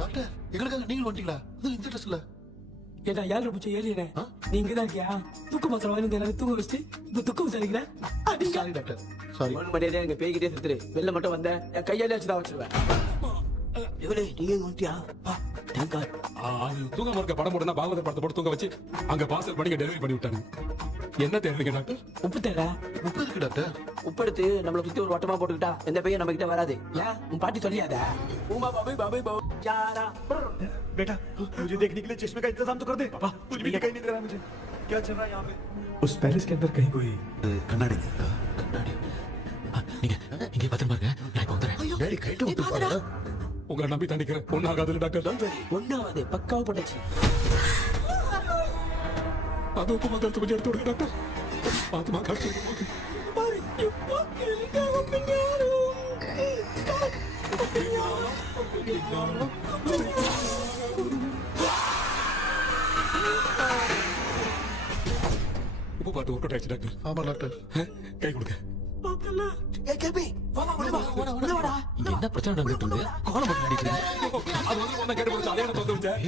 டாக்டர் எங்களுக்காக நீங்க வந்துட்டீங்களா? இது இந்த ட்ரெஸ்ல ஏடா யாரு பிடிச்ச ஏலியனே நீ இங்க தான் இருக்கியா? துக்க மாத்திரம் வாங்கி எல்லாரும் தூங்க வச்சுட்டு இந்த துக்கம் விசாரிக்கிறேன். Sorry doctor sorry. ஒன்று மரியாதையா எங்க பேய்கிட்டே சுத்துரு. வெளில மட்டும் வந்த என் கையாலே வச்சு தான் வச்சிருவேன். இவளே நீங்க எங்க வந்துட்டியா? Thank God. தூங்க மறுக்க படம் போடுனா பாகவத படத்தை போட்டு தூங்க வச்சு அங்க பார்சல் பண்ணி டெலிவரி பண்ணி விட்டாங்க. என்ன தேடுறீங்க டாக்டர்? உப்பு தேவை. உப்பு இருக்கு டாக்டர். உப்பு எடுத்து நம்மளை சுத்தி ஒரு வட்டமா போட்டுக்கிட்டா எந்த பையன் நம்ம கிட்ட வராது. ஏன் உன் பாட்டி சொல்லியாத? உமா பாபி பாபி பாபு யாரா बेटा मुझे देखने के लिए चश्मे का इंतजाम तो कर दे। पापा कुछ भी दिखाई नहीं दे रहा है मुझे, क्या चल रहा है यहाँ पे? उस पैलेस के अंदर कहीं कोई கண்ணாடி நீங்க இங்கே பத்திரமா இருங்க. நான் இப்போ வந்துடுறேன். டேடி கைட்டு விட்டு பாருங்க. உங்களை நம்பி தான் நிக்கிறேன். ஒன்னும் ஆகாதுல்ல டாக்டர்? ஒன்னாவது பக்காவ போட்டுச்சு. அது உப்பு மாத்திரத்தை கொஞ்சம் எடுத்து விடுங்க டாக்டர். ஆத்மா காட்சி உப்பு பாட்டு ஒர்க் அவுட் ஆயிடுச்சு டாக்டர். ஆமா டாக்டர். கை கொடுங்க. இங்க என்ன பிரச்சனை நடந்துட்டு இருக்கு? கோலம் போட்டு நடிக்கிறேன். அது வந்து ஒன்ன கேட்டு போச்சு. அதே எனக்கு வந்து விட்டேன்.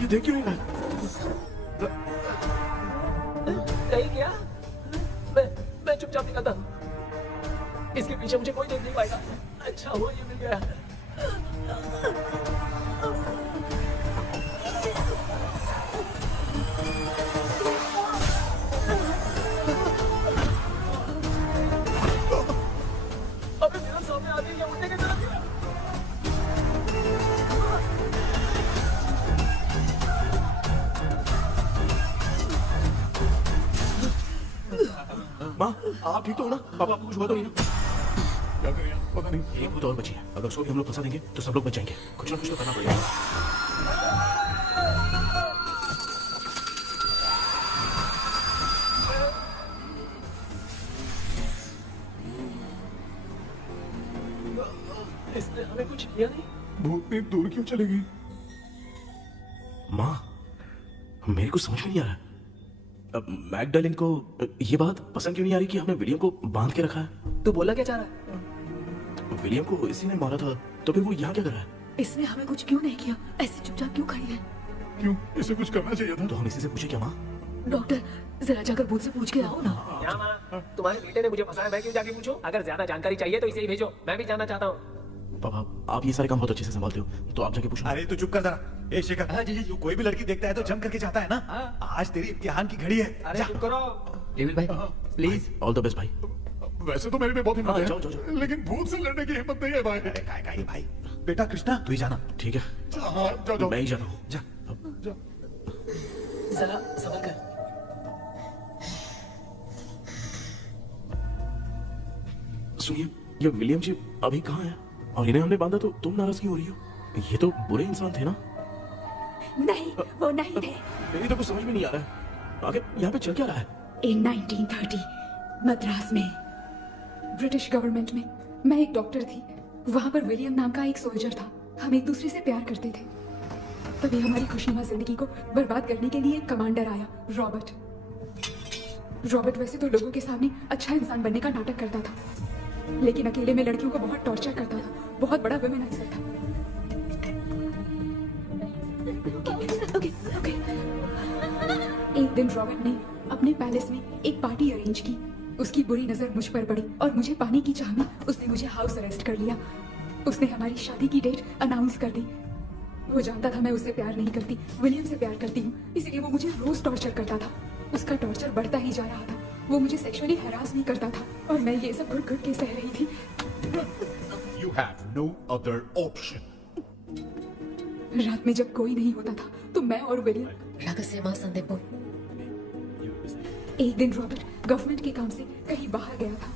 ये देख क्यों नहीं रहा? नहीं किया? मैं चुपचाप निकलता। इसके पीछे मुझे कोई देख नहीं पाएगा। अच्छा हुआ ये मिल गया। अबे मेरा सामने आदमी ये उठने की जरूरत है। माँ आप ठीक तो हो ना? पापा आपको कुछ हुआ तो नहीं ना? क्या करें पता नहीं। एक भूत और बची है। अगर उसको भी हम लोग फंसा देंगे तो सब लोग बच जाएंगे। कुछ ना कुछ तो करना पड़ेगा। इसने हमें कुछ किया नहीं। भूतनी दूर क्यों चली गई? माँ मेरे को समझ में नहीं आ रहा। अब मैगडालिन को ये बात पसंद क्यों नहीं आ रही कि हमने विलियम को बांध के रखा है? तू बोला क्या चाह रहा है? विलियम को इसी ने मारा था तो फिर वो यहाँ क्या कर रहा है? इसने हमें कुछ क्यों नहीं किया? ऐसे चुपचाप क्यों खड़ी है? क्यों इसे कुछ करना चाहिए था। तो हम इसी से पूछे क्या माँ? डॉक्टर जरा जाकर भूत से पूछ के आओ ना। क्या माँ? तुम्हारे बेटे ने मुझे फंसाया, मैं क्यों जाके पूछूं? अगर ज्यादा जानकारी चाहिए तो इसे ही भेजो, मैं भी जानना चाहता हूँ। पापा आप ये सारे काम बहुत अच्छे से संभालते हो तो आप जाके पूछो। अरे तू चुप कर जरा। ए शेखर, हाँ जी कोई भी लड़की देखता है तो जम करके जाता है ना। आज तेरी इम्तिहान की घड़ी है। अरे चुप करो लेविल भाई प्लीज। ऑल द बेस्ट भाई। वैसे तो मेरे में बहुत हिम्मत जाओ, जाओ, है लेकिन भूत से लड़ने की हिम्मत नहीं है भाई। काय भाई। बेटा कृष्णा तू ही जाना। ठीक है जाओ जाओ मैं ही जाता हूँ। जा जरा संभल कर। सुनिए ये विलियम जी अभी कहाँ है और इन्हें हमने बांधा तो तुम नाराज क्यों हो रही हो? ये तो बुरे इंसान थे ना? नहीं वो नहीं थे। मेरी तो कुछ समझ में नहीं आ रहा है। आगे यहाँ पे चल क्या रहा है? इन 1930 मद्रास में ब्रिटिश गवर्नमेंट में मैं एक डॉक्टर थी। वहां पर विलियम नाम का एक सोल्जर था। हम एक दूसरे से प्यार करते थे। तभी हमारी खुशनुमा जिंदगी को बर्बाद करने के लिए एक कमांडर आया, रॉबर्ट। रॉबर्ट वैसे तो लोगों के सामने अच्छा इंसान बनने का नाटक करता था, लेकिन अकेले में लड़कियों को बहुत टॉर्चर करता था। बहुत बड़ा वुमेनाइजर था। Okay, okay. एक दिन रॉबर्ट ने अपने पैलेस में एक पार्टी अरेंज की। उसकी बुरी नजर मुझ पर पड़ी और मुझे पाने की चाह में उसने मुझे हाउस अरेस्ट कर लिया। उसने हमारी शादी की डेट अनाउंस कर दी। वो जानता था मैं उससे प्यार नहीं करती, विलियम से प्यार करती हूँ, इसलिए वो मुझे रोज टॉर्चर करता था। उसका टॉर्चर बढ़ता ही जा रहा था वो मुझे सेक्सुअली हरास भी करता था और मैं ये सब घुट घुट के सह रही थी। You had no other option. रात में जब कोई नहीं होता था तो मैं और विलियम एक दिन रॉबर्ट गवर्नमेंट के काम से कहीं बाहर गया था।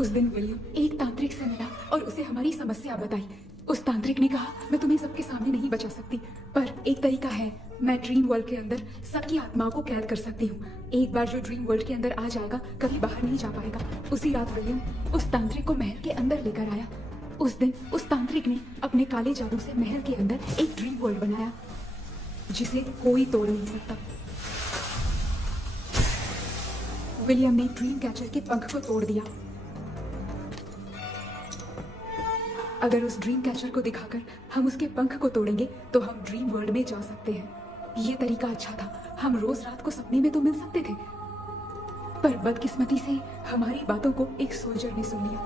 उस दिन विलियम एक तांत्रिक से मिला और उसे हमारी समस्या बताई। उस तांत्रिक ने कहा, मैं तुम्हें सबके सामने नहीं बचा सकती, पर एक तरीका है, मैं ड्रीम वर्ल्ड के अंदर सबकी आत्माओं को कैद कर सकती हूँ। एक बार जो ड्रीम वर्ल्ड के अंदर आ जाएगा कभी बाहर नहीं जा पाएगा। उसी रात विलियम उस तांत्रिक को महल के अंदर लेकर आया। उस दिन उस तांत्रिक ने अपने काले जादू से महल के अंदर एक ड्रीम वर्ल्ड बनाया जिसे कोई तोड़ नहीं सकता। विलियम ने ड्रीम कैचर के पंख को तोड़ दिया। अगर उस ड्रीम कैचर को दिखाकर हम उसके पंख को तोड़ेंगे तो हम ड्रीम वर्ल्ड में जा सकते हैं। ये तरीका अच्छा था, हम रोज रात को सपने में तो मिल सकते थे, पर बदकिस्मती से हमारी बातों को एक सोल्जर ने सुन लिया।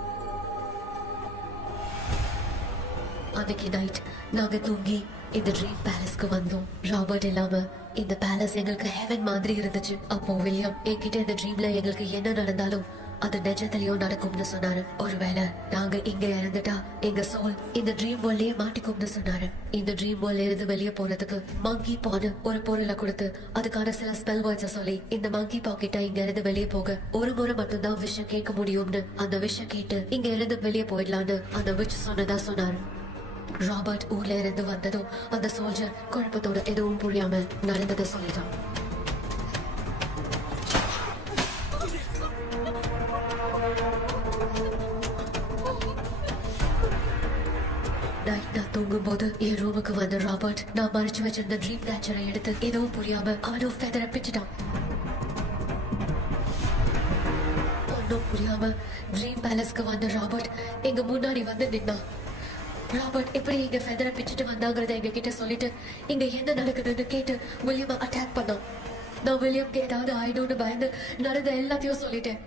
அன்னைக்கு நைட் நாங்க தூங்கி இந்த ட்ரீம் பேலஸ்க்கு வந்தோம். ராபர்ட் இல்லாம இந்த பேலஸ் எங்களுக்கு ஹெவன் மாதிரி இருந்துச்சு. அப்போ வில்லியம் என்கிட்ட இந்த ட்ரீம்ல எங்களுக்கு என்ன நடந்தாலும் அது நிஜத்திலயோ நடக்கும்னு சொன்னாரு. ஒருவேளை நாங்க இங்க இறந்துட்டா எங்க சோல் இந்த ட்ரீம் வேர்ல்ட்லயே மாட்டிக்கும்னு சொன்னாரு. இந்த ட்ரீம் வேர்ல்ட்ல இருந்து வெளியே போறதுக்கு மங்கி பான்னு ஒரு பொருளை கொடுத்து அதுக்கான சில ஸ்பெல் வேர்ட்ஸை சொல்லி இந்த மங்கி பாக்கெட்டை இங்க இருந்து வெளியே போக ஒரு முறை மட்டும்தான் விஷயம் கேட்க முடியும்னு அந்த விஷயம் கேட்டு இங்க இருந்து வெளியே போயிடலான்னு அந்த விஷ் சொன்னதா சொன்னாரு. ராபர்ட் ஊர்ல இருந்து வந்ததும் அந்த சோல்ஜர் குழப்பத்தோட எதுவும் புரியாமல் நடந்ததை சொல்லிட்டான். நைட் நான் தூங்கும் போது என் ரூமுக்கு வந்த ராபர்ட் நான் மறைச்சு வச்சிருந்த ட்ரீம் கேச்சரை எடுத்து எதுவும் புரியாம அவனும் ஃபெதரை பிச்சுட்டான். ஒன்னும் புரியாம ட்ரீம் பேலஸ்க்கு வந்த ராபர்ட் எங்க முன்னாடி வந்து நின்னான். ராபர்ட் எப்படி எங்க ஃபெதரை பிச்சுட்டு வந்தாங்கிறத எங்க கிட்ட சொல்லிட்டு இங்க என்ன நடக்குதுன்னு கேட்டு வில்லியமை அட்டாக் பண்ணான். நான் வில்லியம்க்கு ஏதாவது ஆயிடும்னு பயந்து நடந்த எல்லாத்தையும் சொல்லிட்டேன்.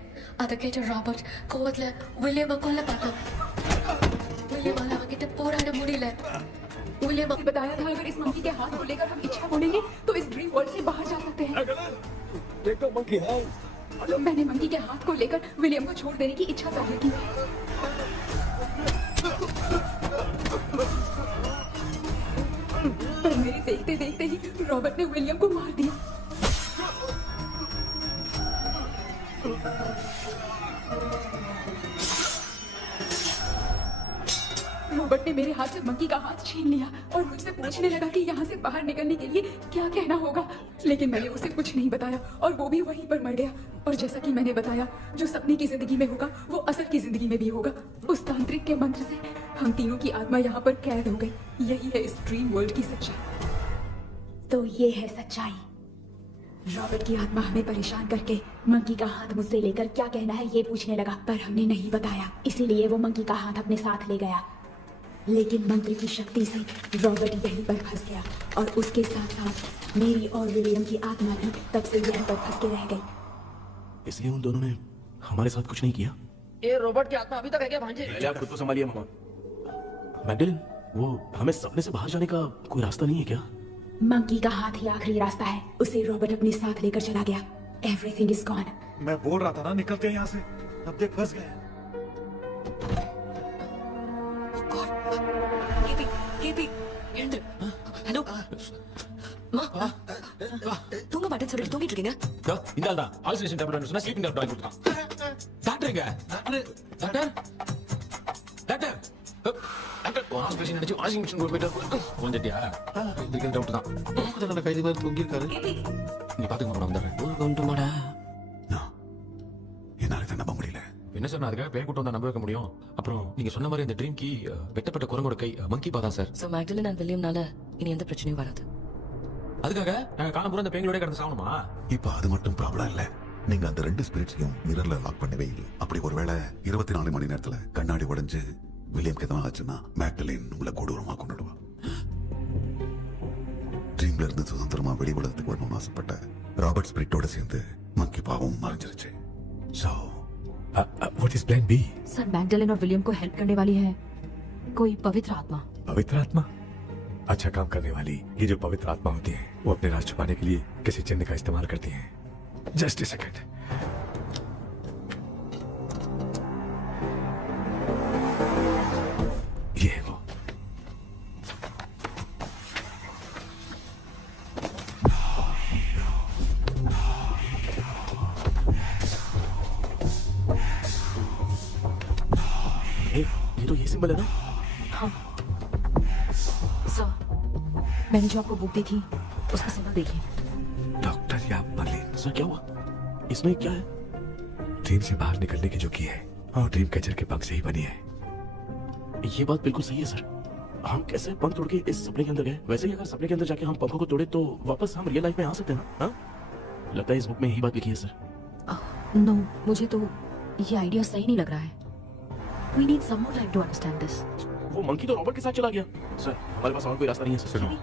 அதை கேட்ட ராபர்ட் கோவத்துல வில்லியமை கொல்ல பார்த்தான். विलियम அவங்கிட்ட போராட முடியல. विलियम बताया था अगर इस मंकी के हाथ को लेकर हम इच्छा बोलेंगे तो इस ड्रीम वर्ल्ड से बाहर जा सकते हैं। देखो मंकी है। मैंने मंकी के हाथ को लेकर विलियम को छोड़ देने की इच्छा जाहिर की। पर मेरे देखते देखते ही रॉबर्ट ने विलियम को मार दिया। रॉबर्ट ने मेरे हाथ से मंकी का हाथ छीन लिया और मुझसे पूछने लगा कि यहाँ से बाहर निकलने के लिए क्या कहना होगा, लेकिन मैंने उसे कुछ नहीं बताया और वो भी वहीं पर मर गया। और जैसा कि मैंने बताया, जो सपने की जिंदगी में होगा वो असल की जिंदगी में भी होगा। उस तांत्रिक के मंत्र से हम तीनों की आत्मा यहाँ पर कैद हो गई। यही है इस ड्रीम वर्ल्ड की सच्चाई। तो ये है सच्चाई। रॉबर्ट की आत्मा हमें परेशान करके मंकी का हाथ मुझसे लेकर क्या कहना है ये पूछने लगा, पर हमने नहीं बताया, इसीलिए वो मंकी का हाथ अपने साथ ले गया। लेकिन मंत्र की शक्ति से रॉबर्ट यहीं पर फंस गया और उसके साथ साथ मेरी और विलियम की आत्मा भी तब से यहीं पर फंस के रह गई। इसलिए उन दोनों ने हमारे साथ कुछ नहीं किया। ये रॉबर्ट की आत्मा अभी तक है क्या भांजे? पहले आप खुद को संभालिए मामा। मैगडलिन, वो हमें सपने से बाहर जाने का कोई रास्ता नहीं है क्या? मंकी का हाथ ही आखिरी रास्ता है, उसे रॉबर्ट अपने साथ लेकर चला गया। Everything is gone. मैं बोल रहा था ना निकलते हैं यहाँ से, अब देख फंस गए। ஹலோ தூங்க மாட்டேன்னு சொல்லிட்டு தூங்கிட்டு இருக்கீங்க. இந்த ஆள் தான் ஆல்சரேஷன் டேப்லெட் சொன்னா ஸ்லீப்பிங் டேப்லெட் கொடுத்தான். டாக்டர்ங்க டாக்டர் டாக்டர் டாக்டர் ஆஸ்பிரேஷன் அடிச்சு வாஷிங் மிஷின் போயிட்டு வந்துட்டியா? இதுக்கு டவுட் தான். கொஞ்சம் கைதி மாதிரி தூங்கி இருக்காரு. நீ பாத்துக்க மாட்டா வந்துடுறேன். ஊருக்கு கொண்டு போடா. என்னால இதை நம்ப முடியல. என்ன சார், நான் அதுக்காக பேய் கூட்டம் தான் நம்ப வைக்க முடியும். அப்புறம் நீங்க சொன்ன மாதிரி இந்த ட்ரீம் கீ வெட்டப்பட்ட குரங்கோட கை மங்கி பாதா சார். சோ மேக்டலின் அண்ட் வில்லியம்னால இனி எந்த பிரச்சனையும் வராது. அதுக்காக நாங்க காலம் பூரா அந்த பேங்களோட கடந்து சாவணுமா? இப்ப அது மட்டும் ப்ராப்ளம் இல்ல. நீங்க அந்த ரெண்டு ஸ்பிரிட்ஸையும் மிரர்ல லாக் பண்ணவே இல்லை. அப்படி ஒருவேளை 24 மணி நேரத்துல கண்ணாடி உடைஞ்சு வில்லியம்க்கு எதனா ஆச்சுன்னா மேக்டலின் உங்களை கொடூரமா கொண்டுடுவா. ட்ரீம்ல இருந்து சுதந்திரமா வெளி உலகத்துக்கு வரணும்னு ஆசைப்பட்ட ராபர்ட் ஸ்பிரிட்டோட சேர்ந்து மங்கி பாவம் மறைஞ்சிருச்சு. So what is plan B? Sir Magdalene और विलियम को हेल्प करने वाली है कोई पवित्र आत्मा। पवित्र आत्मा? अच्छा काम करने वाली ये जो पवित्र आत्मा होती है वो अपने राज छुपाने के लिए किसी चिन्ह का इस्तेमाल करती हैं। Just a second. ये तो ये सिंबल है ना? हाँ सर, मैंने जो आपको बुक दी थी उसका सिंबल देखिए। डॉक्टर याब मलिन। सर क्या हुआ? इसमें क्या है? ड्रीम से बाहर निकलने की जो की है और ड्रीम कैचर के पंख से ही बनी है। ये बात बिल्कुल सही है सर। हम कैसे पंख तोड़ के इस सपने के अंदर गए? वैसे ही अगर सपने के अंदर जाके हम पंखों को तोड़े तो वापस हम रियल लाइफ में आ सकते हैं ना? हाँ? लगता है इस बुक में यही बात लिखी है सर। नो, मुझे तो ये आइडिया सही नहीं लग रहा है। We need some more time to understand this. वो मंकी तो रॉबर्ट के साथ चला गया। सर हमारे पास और कोई रास्ता नहीं है सर। सुनो,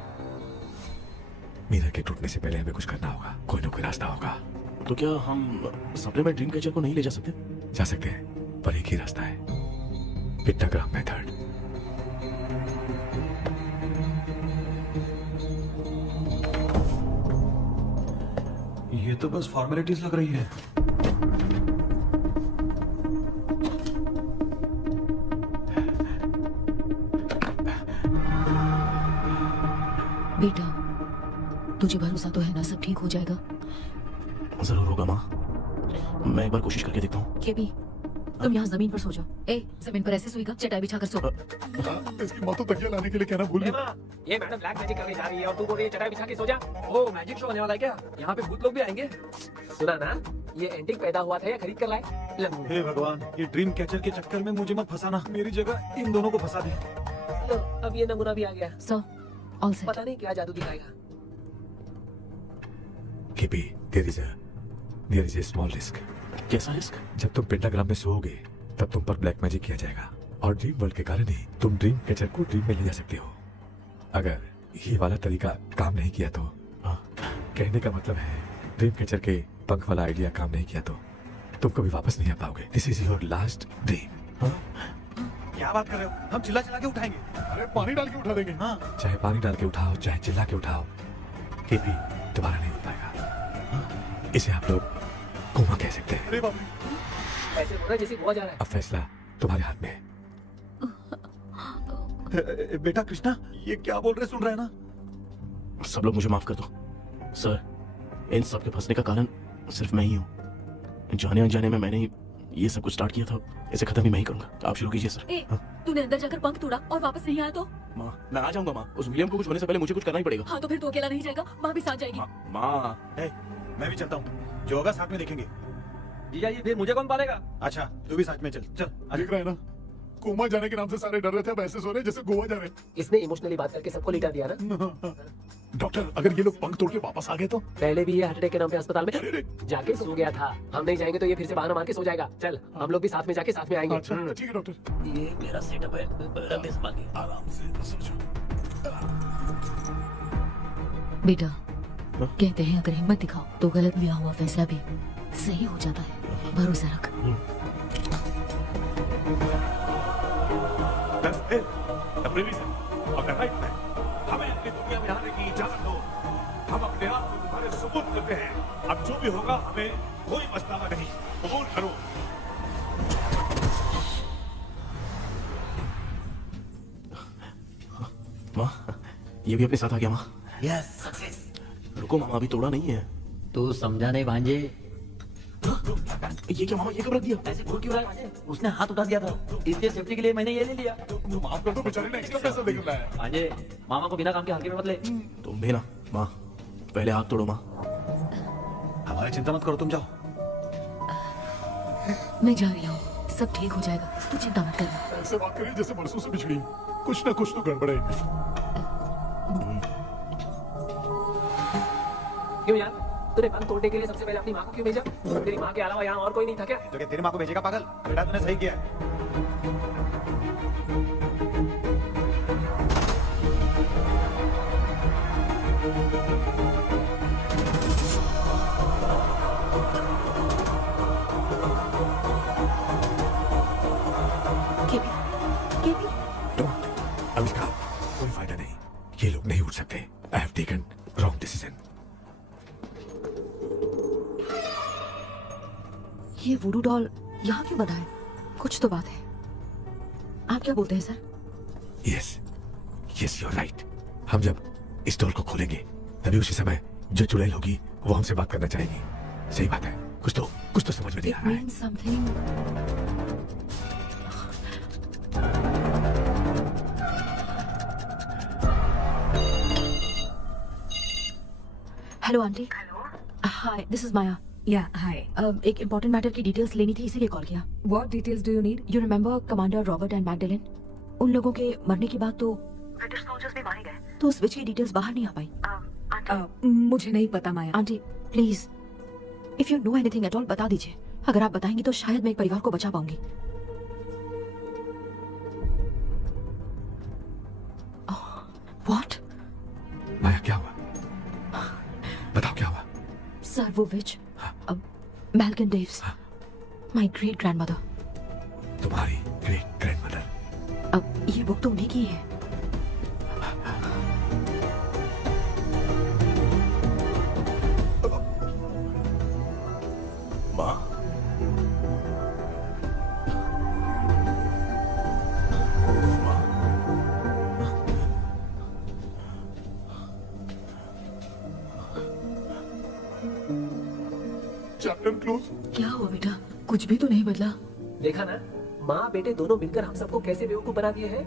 मीरा के टूटने से पहले हमें कुछ करना होगा। कोई ना कोई रास्ता होगा। तो क्या हम सपने में ड्रीम कैचर को नहीं ले जा सकते? जा सकते हैं, पर एक ही रास्ता है, पिट्टाग्राम मेथड। ये तो बस फॉर्मेलिटीज लग रही है। बेटा, तुझे भरोसा तो है ना सब ठीक हो जाएगा? जरूर होगा माँ, मैं एक बार कोशिश करके देखता हूँ। केबी, तुम यहाँ जमीन पर सो जाओ। ए, जमीन पर ऐसे सोएगा, चटाई बिछाकर सो। इसकी माँ तो तकिया लाने के लिए कहना भूल गई। ये मैडम ब्लैक मैजिक करने जा रही है और तू बोल रही है चटाई बिछा के सो जा। ओ मैजिक शो होने वाला है क्या? यहाँ पे भूत लोग भी आएंगे। सुना ना, ये एंटीक पैदा हुआ था या खरीद कर लाए? हे भगवान, ये ड्रीम कैचर के चक्कर में मुझे मत फंसाना। मेरी जगह इन दोनों को फंसा दे। लो, अब ये नमूना भी आ गया। Sir, all set. पता नहीं क्या जादू दिखाएगा। केबी, there is a small risk। कैसा रिस्क? जब तुम पेंटाग्राम में सोओगे तब तुम पर ब्लैक मैजिक किया जाएगा और ड्रीम वर्ल्ड के कारण ही तुम ड्रीम कैचर को ड्रीम में ले जा सकते हो। अगर ये वाला तरीका काम नहीं किया तो कहने का मतलब है ड्रीम कैचर के पंख वाला आइडिया काम नहीं किया तो तुम कभी वापस नहीं आ पाओगे। This is your last dream. क्या बात कर रहे हो? हम चिल्ला चिल्ला के उठाएंगे। अरे पानी डाल के उठा देंगे। हाँ। चाहे पानी डाल के उठाओ, चाहे चिल्ला के उठाओ, केबी दोबारा नहीं हो पाएगा। इसे आप लोग कोमा कह सकते हैं। अरे बाप रे, ऐसे हो रहा है जैसे गोवा जा रहा है। अब फैसला तुम्हारे हाथ में है। बेटा कृष्णा, ये क्या बोल रहे सुन रहे हैं ना? सब लोग मुझे माफ कर दो सर। इन सब के फंसने का कारण सिर्फ मैं ही हूँ। जाने अनजाने में मैंने ये सब कुछ स्टार्ट किया था, इसे खत्म ही मैं ही करूंगा। आप शुरू कीजिए सर। तूने अंदर जाकर पंख तोड़ा और वापस नहीं आया तो? माँ, मैं आ जाऊंगा माँ। उस विलियम को कुछ होने से पहले मुझे कुछ करना ही पड़ेगा। हाँ तो फिर तू अकेला नहीं जाएगा, माँ भी साथ जाएगी। माँ, मैं भी चलता हूँ, जो होगा साथ में देखेंगे। जीजा जी, फिर मुझे कौन पालेगा? अच्छा, तू भी साथ में चल। चल देख रहे हैं ना, कोमा जाने के नाम से सारे डर रहे थे, अब ऐसे सो रहे जैसे गोवा जा रहे। इसने इमोशनली बात करके सबको लिटा दिया ना। डॉक्टर, अगर ये लोग पंख तोड़ के वापस आ गए तो? पहले भी ये हार्ट अटैक के नाम पे अस्पताल में जाके सो गया था। हम नहीं जाएंगे तो ये फिर से बहाना मार के सो जाएगा। चल, हम लोग भी साथ में जाके साथ में आएंगे। अच्छा, ठीक है डॉक्टर। ये मेरा सेटअप है, रख दे संभाल के। आराम से सो जाओ। बेटा, कहते हैं अगर हिम्मत दिखाओ तो गलत लिया हुआ फैसला भी सही हो जाता है। भरोसा रख। हमें अपनी दुनिया में आने की इजाजत दो। हम अपने आप को तुम्हारे सुपुर्द करते हैं। अब जो भी होगा हमें कोई पछतावा नहीं। कबूल करो। माँ, ये भी अपने साथ आ गया माँ। Yes, success. रुको मामा, अभी तोड़ा नहीं है। तू समझा नहीं भांजे। ये क्या मामा, ये कब रख दिया? ऐसे भूल क्यों रहा है? उसने हाथ उठा दिया था, इसलिए सेफ्टी के लिए मैंने ये ले लिया। माफ कर दो, बेचारे ने एक्स्ट्रा पैसा देकर लाया। भांजे, मामा को बिना काम के हल्के में मत ले। तुम भी ना माँ, पहले हाथ तोड़ो माँ। हमारी चिंता मत करो, तुम जाओ। मैं जा रही हूँ, सब ठीक हो जाएगा, तू चिंता मत कर। ऐसे बात करिए जैसे बरसों से बिछड़ी। कुछ ना कुछ तो गड़बड़ है। क्यों यार, तूने पंख तोड़ने के लिए सबसे पहले अपनी माँ को क्यों भेजा? तेरी माँ के अलावा यहाँ और कोई नहीं था क्या? तो क्या तेरी माँ को भेजेगा पागल? बेटा तूने सही किया। कोई फायदा नहीं, ये लोग नहीं उठ सकते। I have taken wrong decision. ये वुडू डॉल यहाँ क्यों बना है? कुछ तो बात है। आप क्या बोलते हैं sir? Yes, yes, you are right. हम जब इस डॉल को खोलेंगे तभी उसी समय जो चुड़ैल होगी वो हमसे बात करना चाहेगी। सही बात है, कुछ तो समझ में नहीं आ रहा है। It means something. Hello aunty. Hi, this is Maya. Yeah hi. एक इम्पोर्टेंट मैटर की डिटेल्स लेनी थी, इसीलिए कॉल किया। What details do you need? You remember commander Robert and Magdalene? उन लोगों के मरने के बाद तो ब्रिटिश सोल्जर्स भी मारे गए, तो स्विच की डिटेल्स बाहर नहीं आ पाई। मुझे नहीं पता Maya. Aunty please, if you know anything at all बता दीजिए। अगर आप बताएंगी तो शायद मैं एक परिवार को बचा पाऊंगी। व्हाट? माया क्या हुआ? बताओ क्या हुआ? सर वो विच मैल्कन डेव्स, माय ग्रेट ग्रैंडमदर। तुम्हारी ग्रेट ग्रैंडमदर? अब ये बुक तो उन्हीं की है। माँ, चैप्टर क्लोज। क्या हुआ बेटा? कुछ भी तो नहीं बदला। देखा ना, माँ बेटे दोनों मिलकर हम सबको कैसे बेवकूफ बना दिए हैं।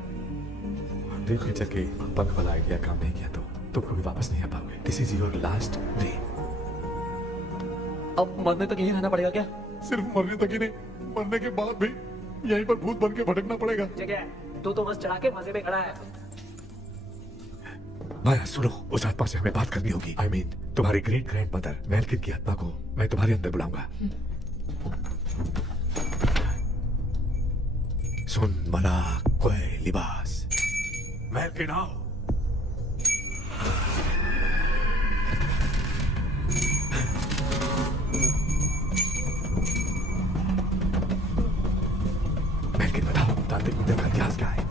ड्रीम कैचर के पंख वाला आइडिया काम नहीं किया तो तुम कभी वापस नहीं आ पाओगे। This is your last day. अब मरने तक यहीं रहना पड़ेगा क्या? सिर्फ मरने तक ही नहीं, मरने के बाद भी यहीं पर भूत बन के भटकना पड़ेगा। जगह तो बस चढ़ा के मजे में खड़ा है। माया सुनो, उस आत्मा से हमें बात करनी होगी। I mean, तुम्हारी ग्रेट ग्रैंडमदर मैल्किन की आत्मा को मैं तुम्हारे अंदर बुलाऊंगा। सुन मला कोई लिबास, मैल्किन आओ। मैल्किन बताओ, तांत्रिक विद्या का इतिहास क्या है?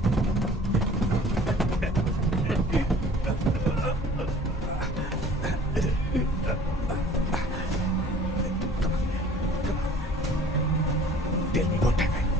Tell me what happened.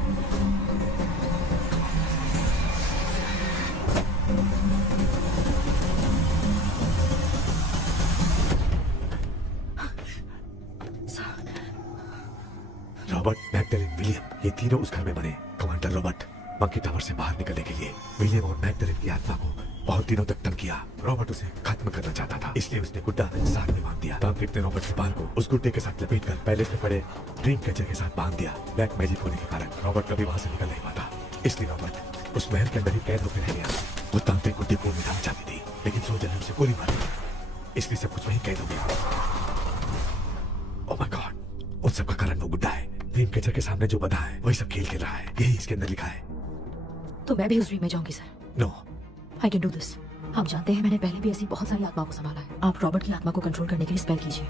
Robert, Magdalene, William, ये तीनों उस घर में बने। कमांडर रॉबर्ट मंकी टावर से बाहर निकलने के लिए विलियम और मैगडेलिन की आत्मा को बहुत दिनों तक तंग किया। रॉबर्ट उसे खत्म करना चाहता था, इसलिए उसने गुड्डा साथ में बांध दिया। तांत्रिक ने रॉबर्ट के बाल को उस गुड्डे के साथ लपेटकर पैलेस में पड़े ड्रीम कैचर के साथ बांध दिया। ब्लैक मैजिक होने के कारण रॉबर्ट कभी वहां से निकल नहीं पाता, इसलिए रॉबर्ट उस महल के अंदर ही कैद होकर रह गया। वो तांत्रिक गुड्डे को मिटाना चाहती थी, लेकिन सोल्जर ने उसे गोली मार दी, इसलिए सब कुछ वहीं कैद हो गया। ओह माय गॉड, उन सब का कारण वो गुड्डा है। ड्रीम कैचर के सामने जो बना है वही सब खेल खेल रहा है, यही इसके अंदर लिखा है। तो मैं भी उस ड्रीम में जाऊंगी sir. No, I can do this. आप जानते हैं मैंने पहले भी ऐसी बहुत सारी आत्माओं को संभाला है। आप रॉबर्ट की आत्मा को कंट्रोल करने के लिए स्पेल कीजिए।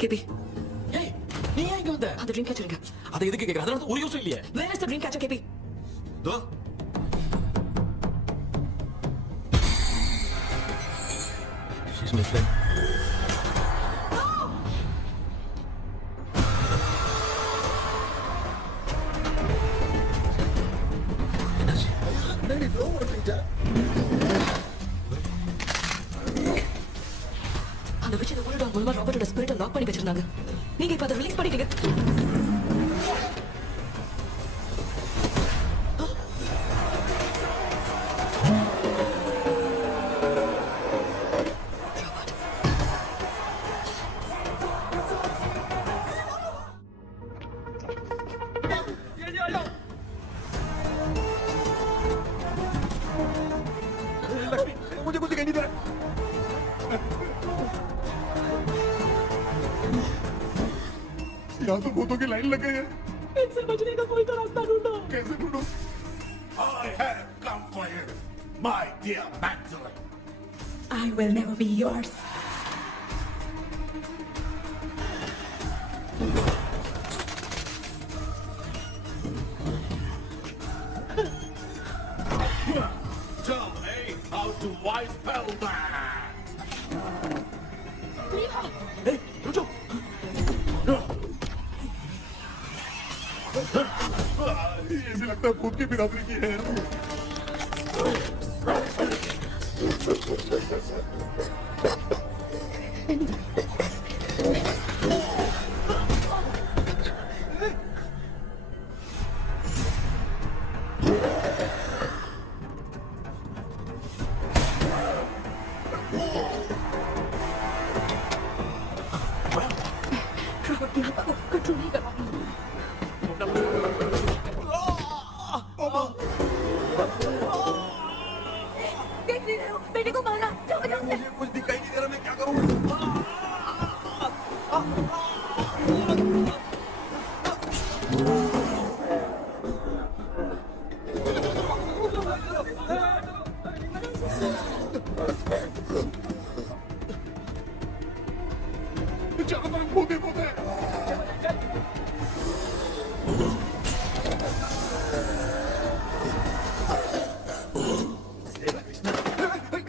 கேபி நீ ஏன் இங்க வந்த? அந்த ட்ரீம் கேச்சர் எங்க? அதை எதுக்கு கேக்குற? அதனால ஒரு யூஸ் இல்லையே. Where is the dream catcher, கேபி? தோ She's my friend. அந்த விட்ச் இந்த ஒரு டாக் மூலமா ராபர்ட்டோட ஸ்பிரிட்டை லாக் பண்ணி வச்சிருந்தாங்க. நீங்க இப்ப அதை ரிலீஸ் பண்ணிட்டீங்க. मुझे कुछ दिखाई नहीं दे रहा। यहाँ तो भूतों की लाइन लग गई है। इनसे बचने का कोई तो रास्ता ढूंढो। कैसे ढूंढूं? I have come for you, my dear Magdalene. I will never be yours. Tell me how to wipe spell that. Hey, रुको. ये भी लगता है भूत की बिरादरी की है। कंट्रोल नहीं कर पा रही। देख नहीं रहे हो बेटे को मारा, जाओ बचाओ उसे। कुछ दिखाई नहीं दे रहा, मैं क्या करूं?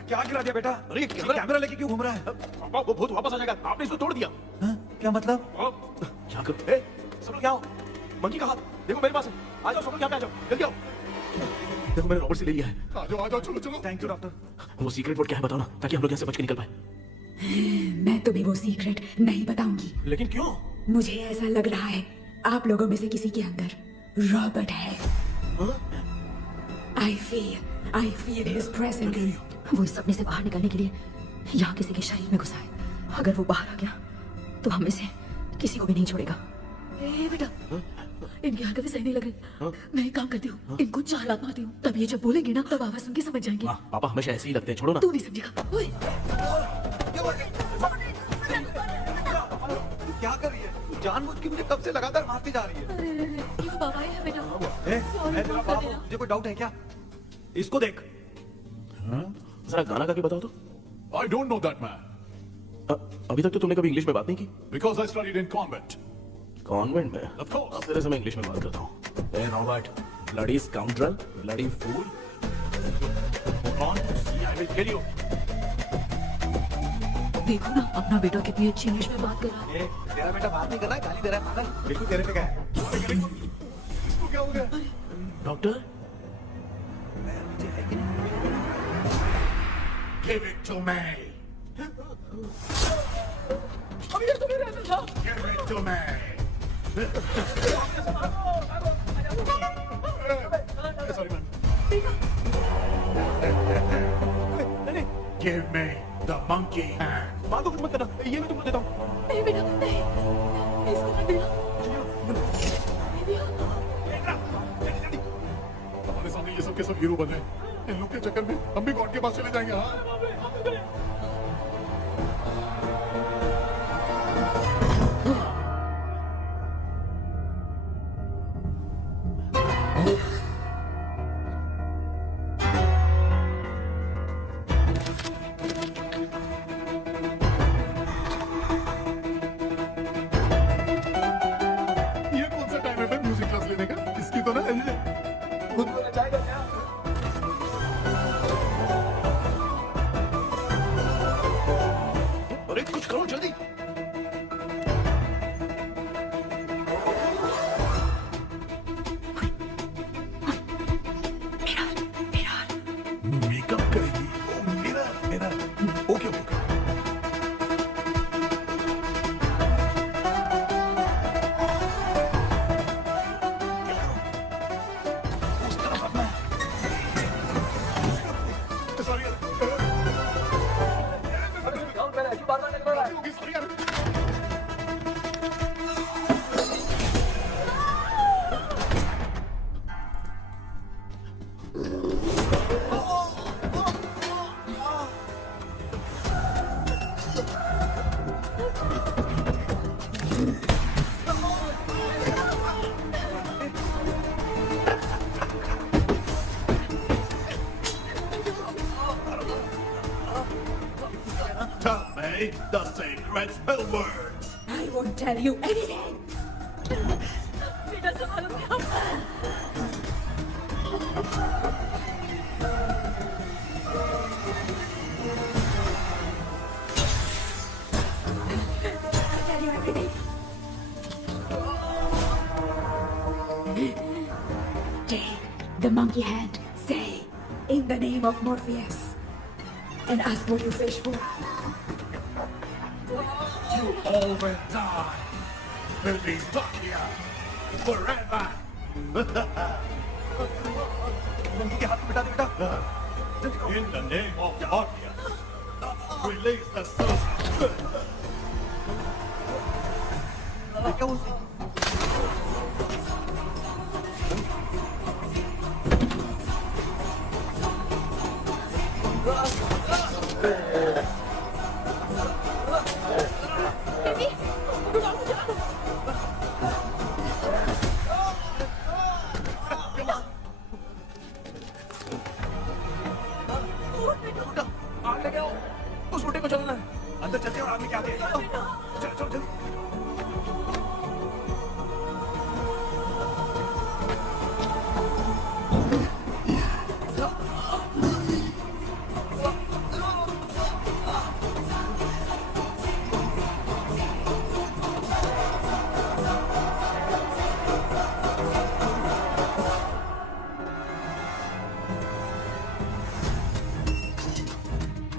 क्या गिरा दिया बेटा? अरे कैमरा लेके क्यों घूम रहा है? पापा वो भूत वापस आ जाएगा, आपने इसको तोड़ दिया। क्या मतलब? क्या करो? ए, सब लोग यहाँ आओ। मंकी का हाथ देखो मेरे पास है। आ जाओ सब लोग यहाँ पे आ जाओ, जल्दी आओ। देखो मैंने रॉबर्ट से ले लिया है। आ जाओ चलो चलो। Thank you doctor. वो सीक्रेट वर्ड क्या है बताओ ना, ताकि हम लोग यहाँ से बच के निकल पाए। मैं तुम्हें वो सीक्रेट नहीं बताऊंगी। लेकिन क्यों? मुझे ऐसा लग रहा है आप लोगों में से किसी के अंदर रॉबर्ट है। I feel his presence. वो इस सपने से बाहर निकलने के लिए यहाँ किसी के शरीर में घुसा है। अगर वो बाहर आ गया तो हम में से किसी को भी नहीं छोड़ेगा। ए बेटा, इनकी हरकतें सही नहीं लग रही। मैं एक काम करती हूँ, इनको 4 लात मारती हूँ, तब ये जब बोलेंगे ना तब आवाज सुन के समझ जाएंगे। पापा हमेशा ऐसे ही लगते हैं, छोड़ो ना। तू नहीं समझेगा। क्या कर रही है? जानबूझ के मुझे कब से लगातार मारती जा रही है। अरे ये तो बाबा है बेटा। मैं तेरा बाप हूँ, मुझे कोई डाउट है क्या? इसको देख। जरा गाना गा के बताओ तो। I don't know that man. अभी तक तो तुमने कभी इंग्लिश में बात नहीं की। Because I studied in convent. Convent में? Of course. अब तेरे से मैं इंग्लिश में बात करता हूँ। ए Robert, bloody scoundrel, bloody fool. Hold on, see, I will kill you. देखो ना अपना बेटा कितनी अच्छी इंग्लिश में बात कर रहा है। तेरा बेटा बात नहीं कर रहा है, गाली दे रहा है पागल। बिल्कुल तेरे पे क्या है? इसको क्या हो गया? Doctor? Give it to me. अब ये तुम्हें रहना था। Give it to me. Sorry man. Give me the monkey hand. बात तो मत करना, ये मैं तुमको देता हूँ। नहीं बेटा, नहीं। इसको मत देना। हमारे सामने ये सब के सब हीरो बने। इन लोग के चक्कर में हम भी गॉड के पास चले जाएंगे। हाँ ये कौन सा टाइम है म्यूजिक क्लास लेने का? इसकी तो ना खुद को नचाएगा क्या? अरे कुछ करो जल्दी। मेकअप करेगी मेरा okay okay. Tell me the sacred spell words. I won't tell you anything. बेटा संभालो क्या? Tell you everything. Take the monkey hand. Say, in the name of Morpheus, and ask what you fish for. You all will die. We'll be stuck here forever. नंकी के हाथ में बिठा दे बेटा. In the name of Arya, release the soul. क्या वो आग लगे हो उस बूटे को चलना है अंदर चलते और आगे क्या आगे चल चल चल.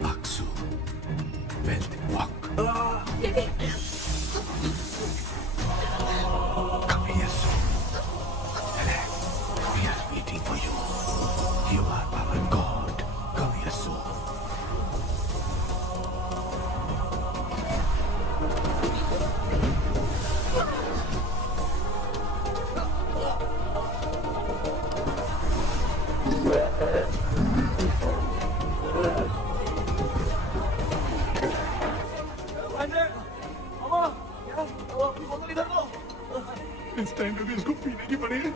Aksu, Welt Walk. Come here, soon. We are waiting for you. You are our God. Come here, soon. इस टाइम पे भी इसको पीने की पड़ी है.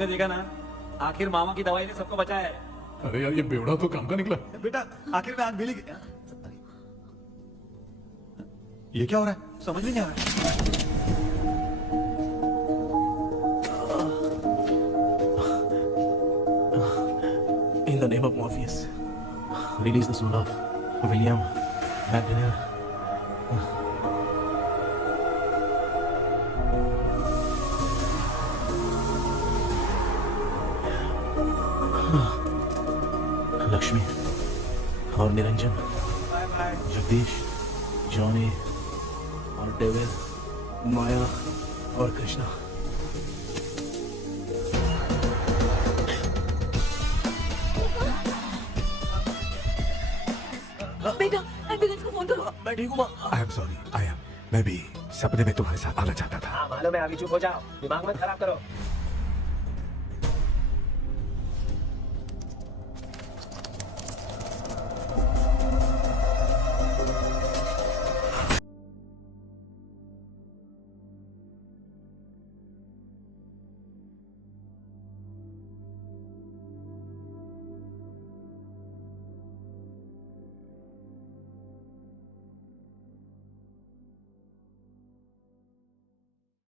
तुमने देखा ना आखिर मामा की दवाई ने सबको बचाया है. अरे यार ये बेवड़ा तो काम का निकला. बेटा आखिर में आग मिली. ये क्या हो रहा है समझ में नहीं आ रहा. In the name of Morpheus, release the soul of William McDaniel. Lakshmi और निरंजन, जगदीश, जॉनी और डेविड, माया और कृष्णा. बेटा एम्बुलेंस को फोन करो. मैं ठीक हूँ. I am sorry. मैं भी सपने में तुम्हारे साथ आना चाहता था. हाँ मालूम है. अभी चुप हो जाओ. दिमाग मत खराब करो.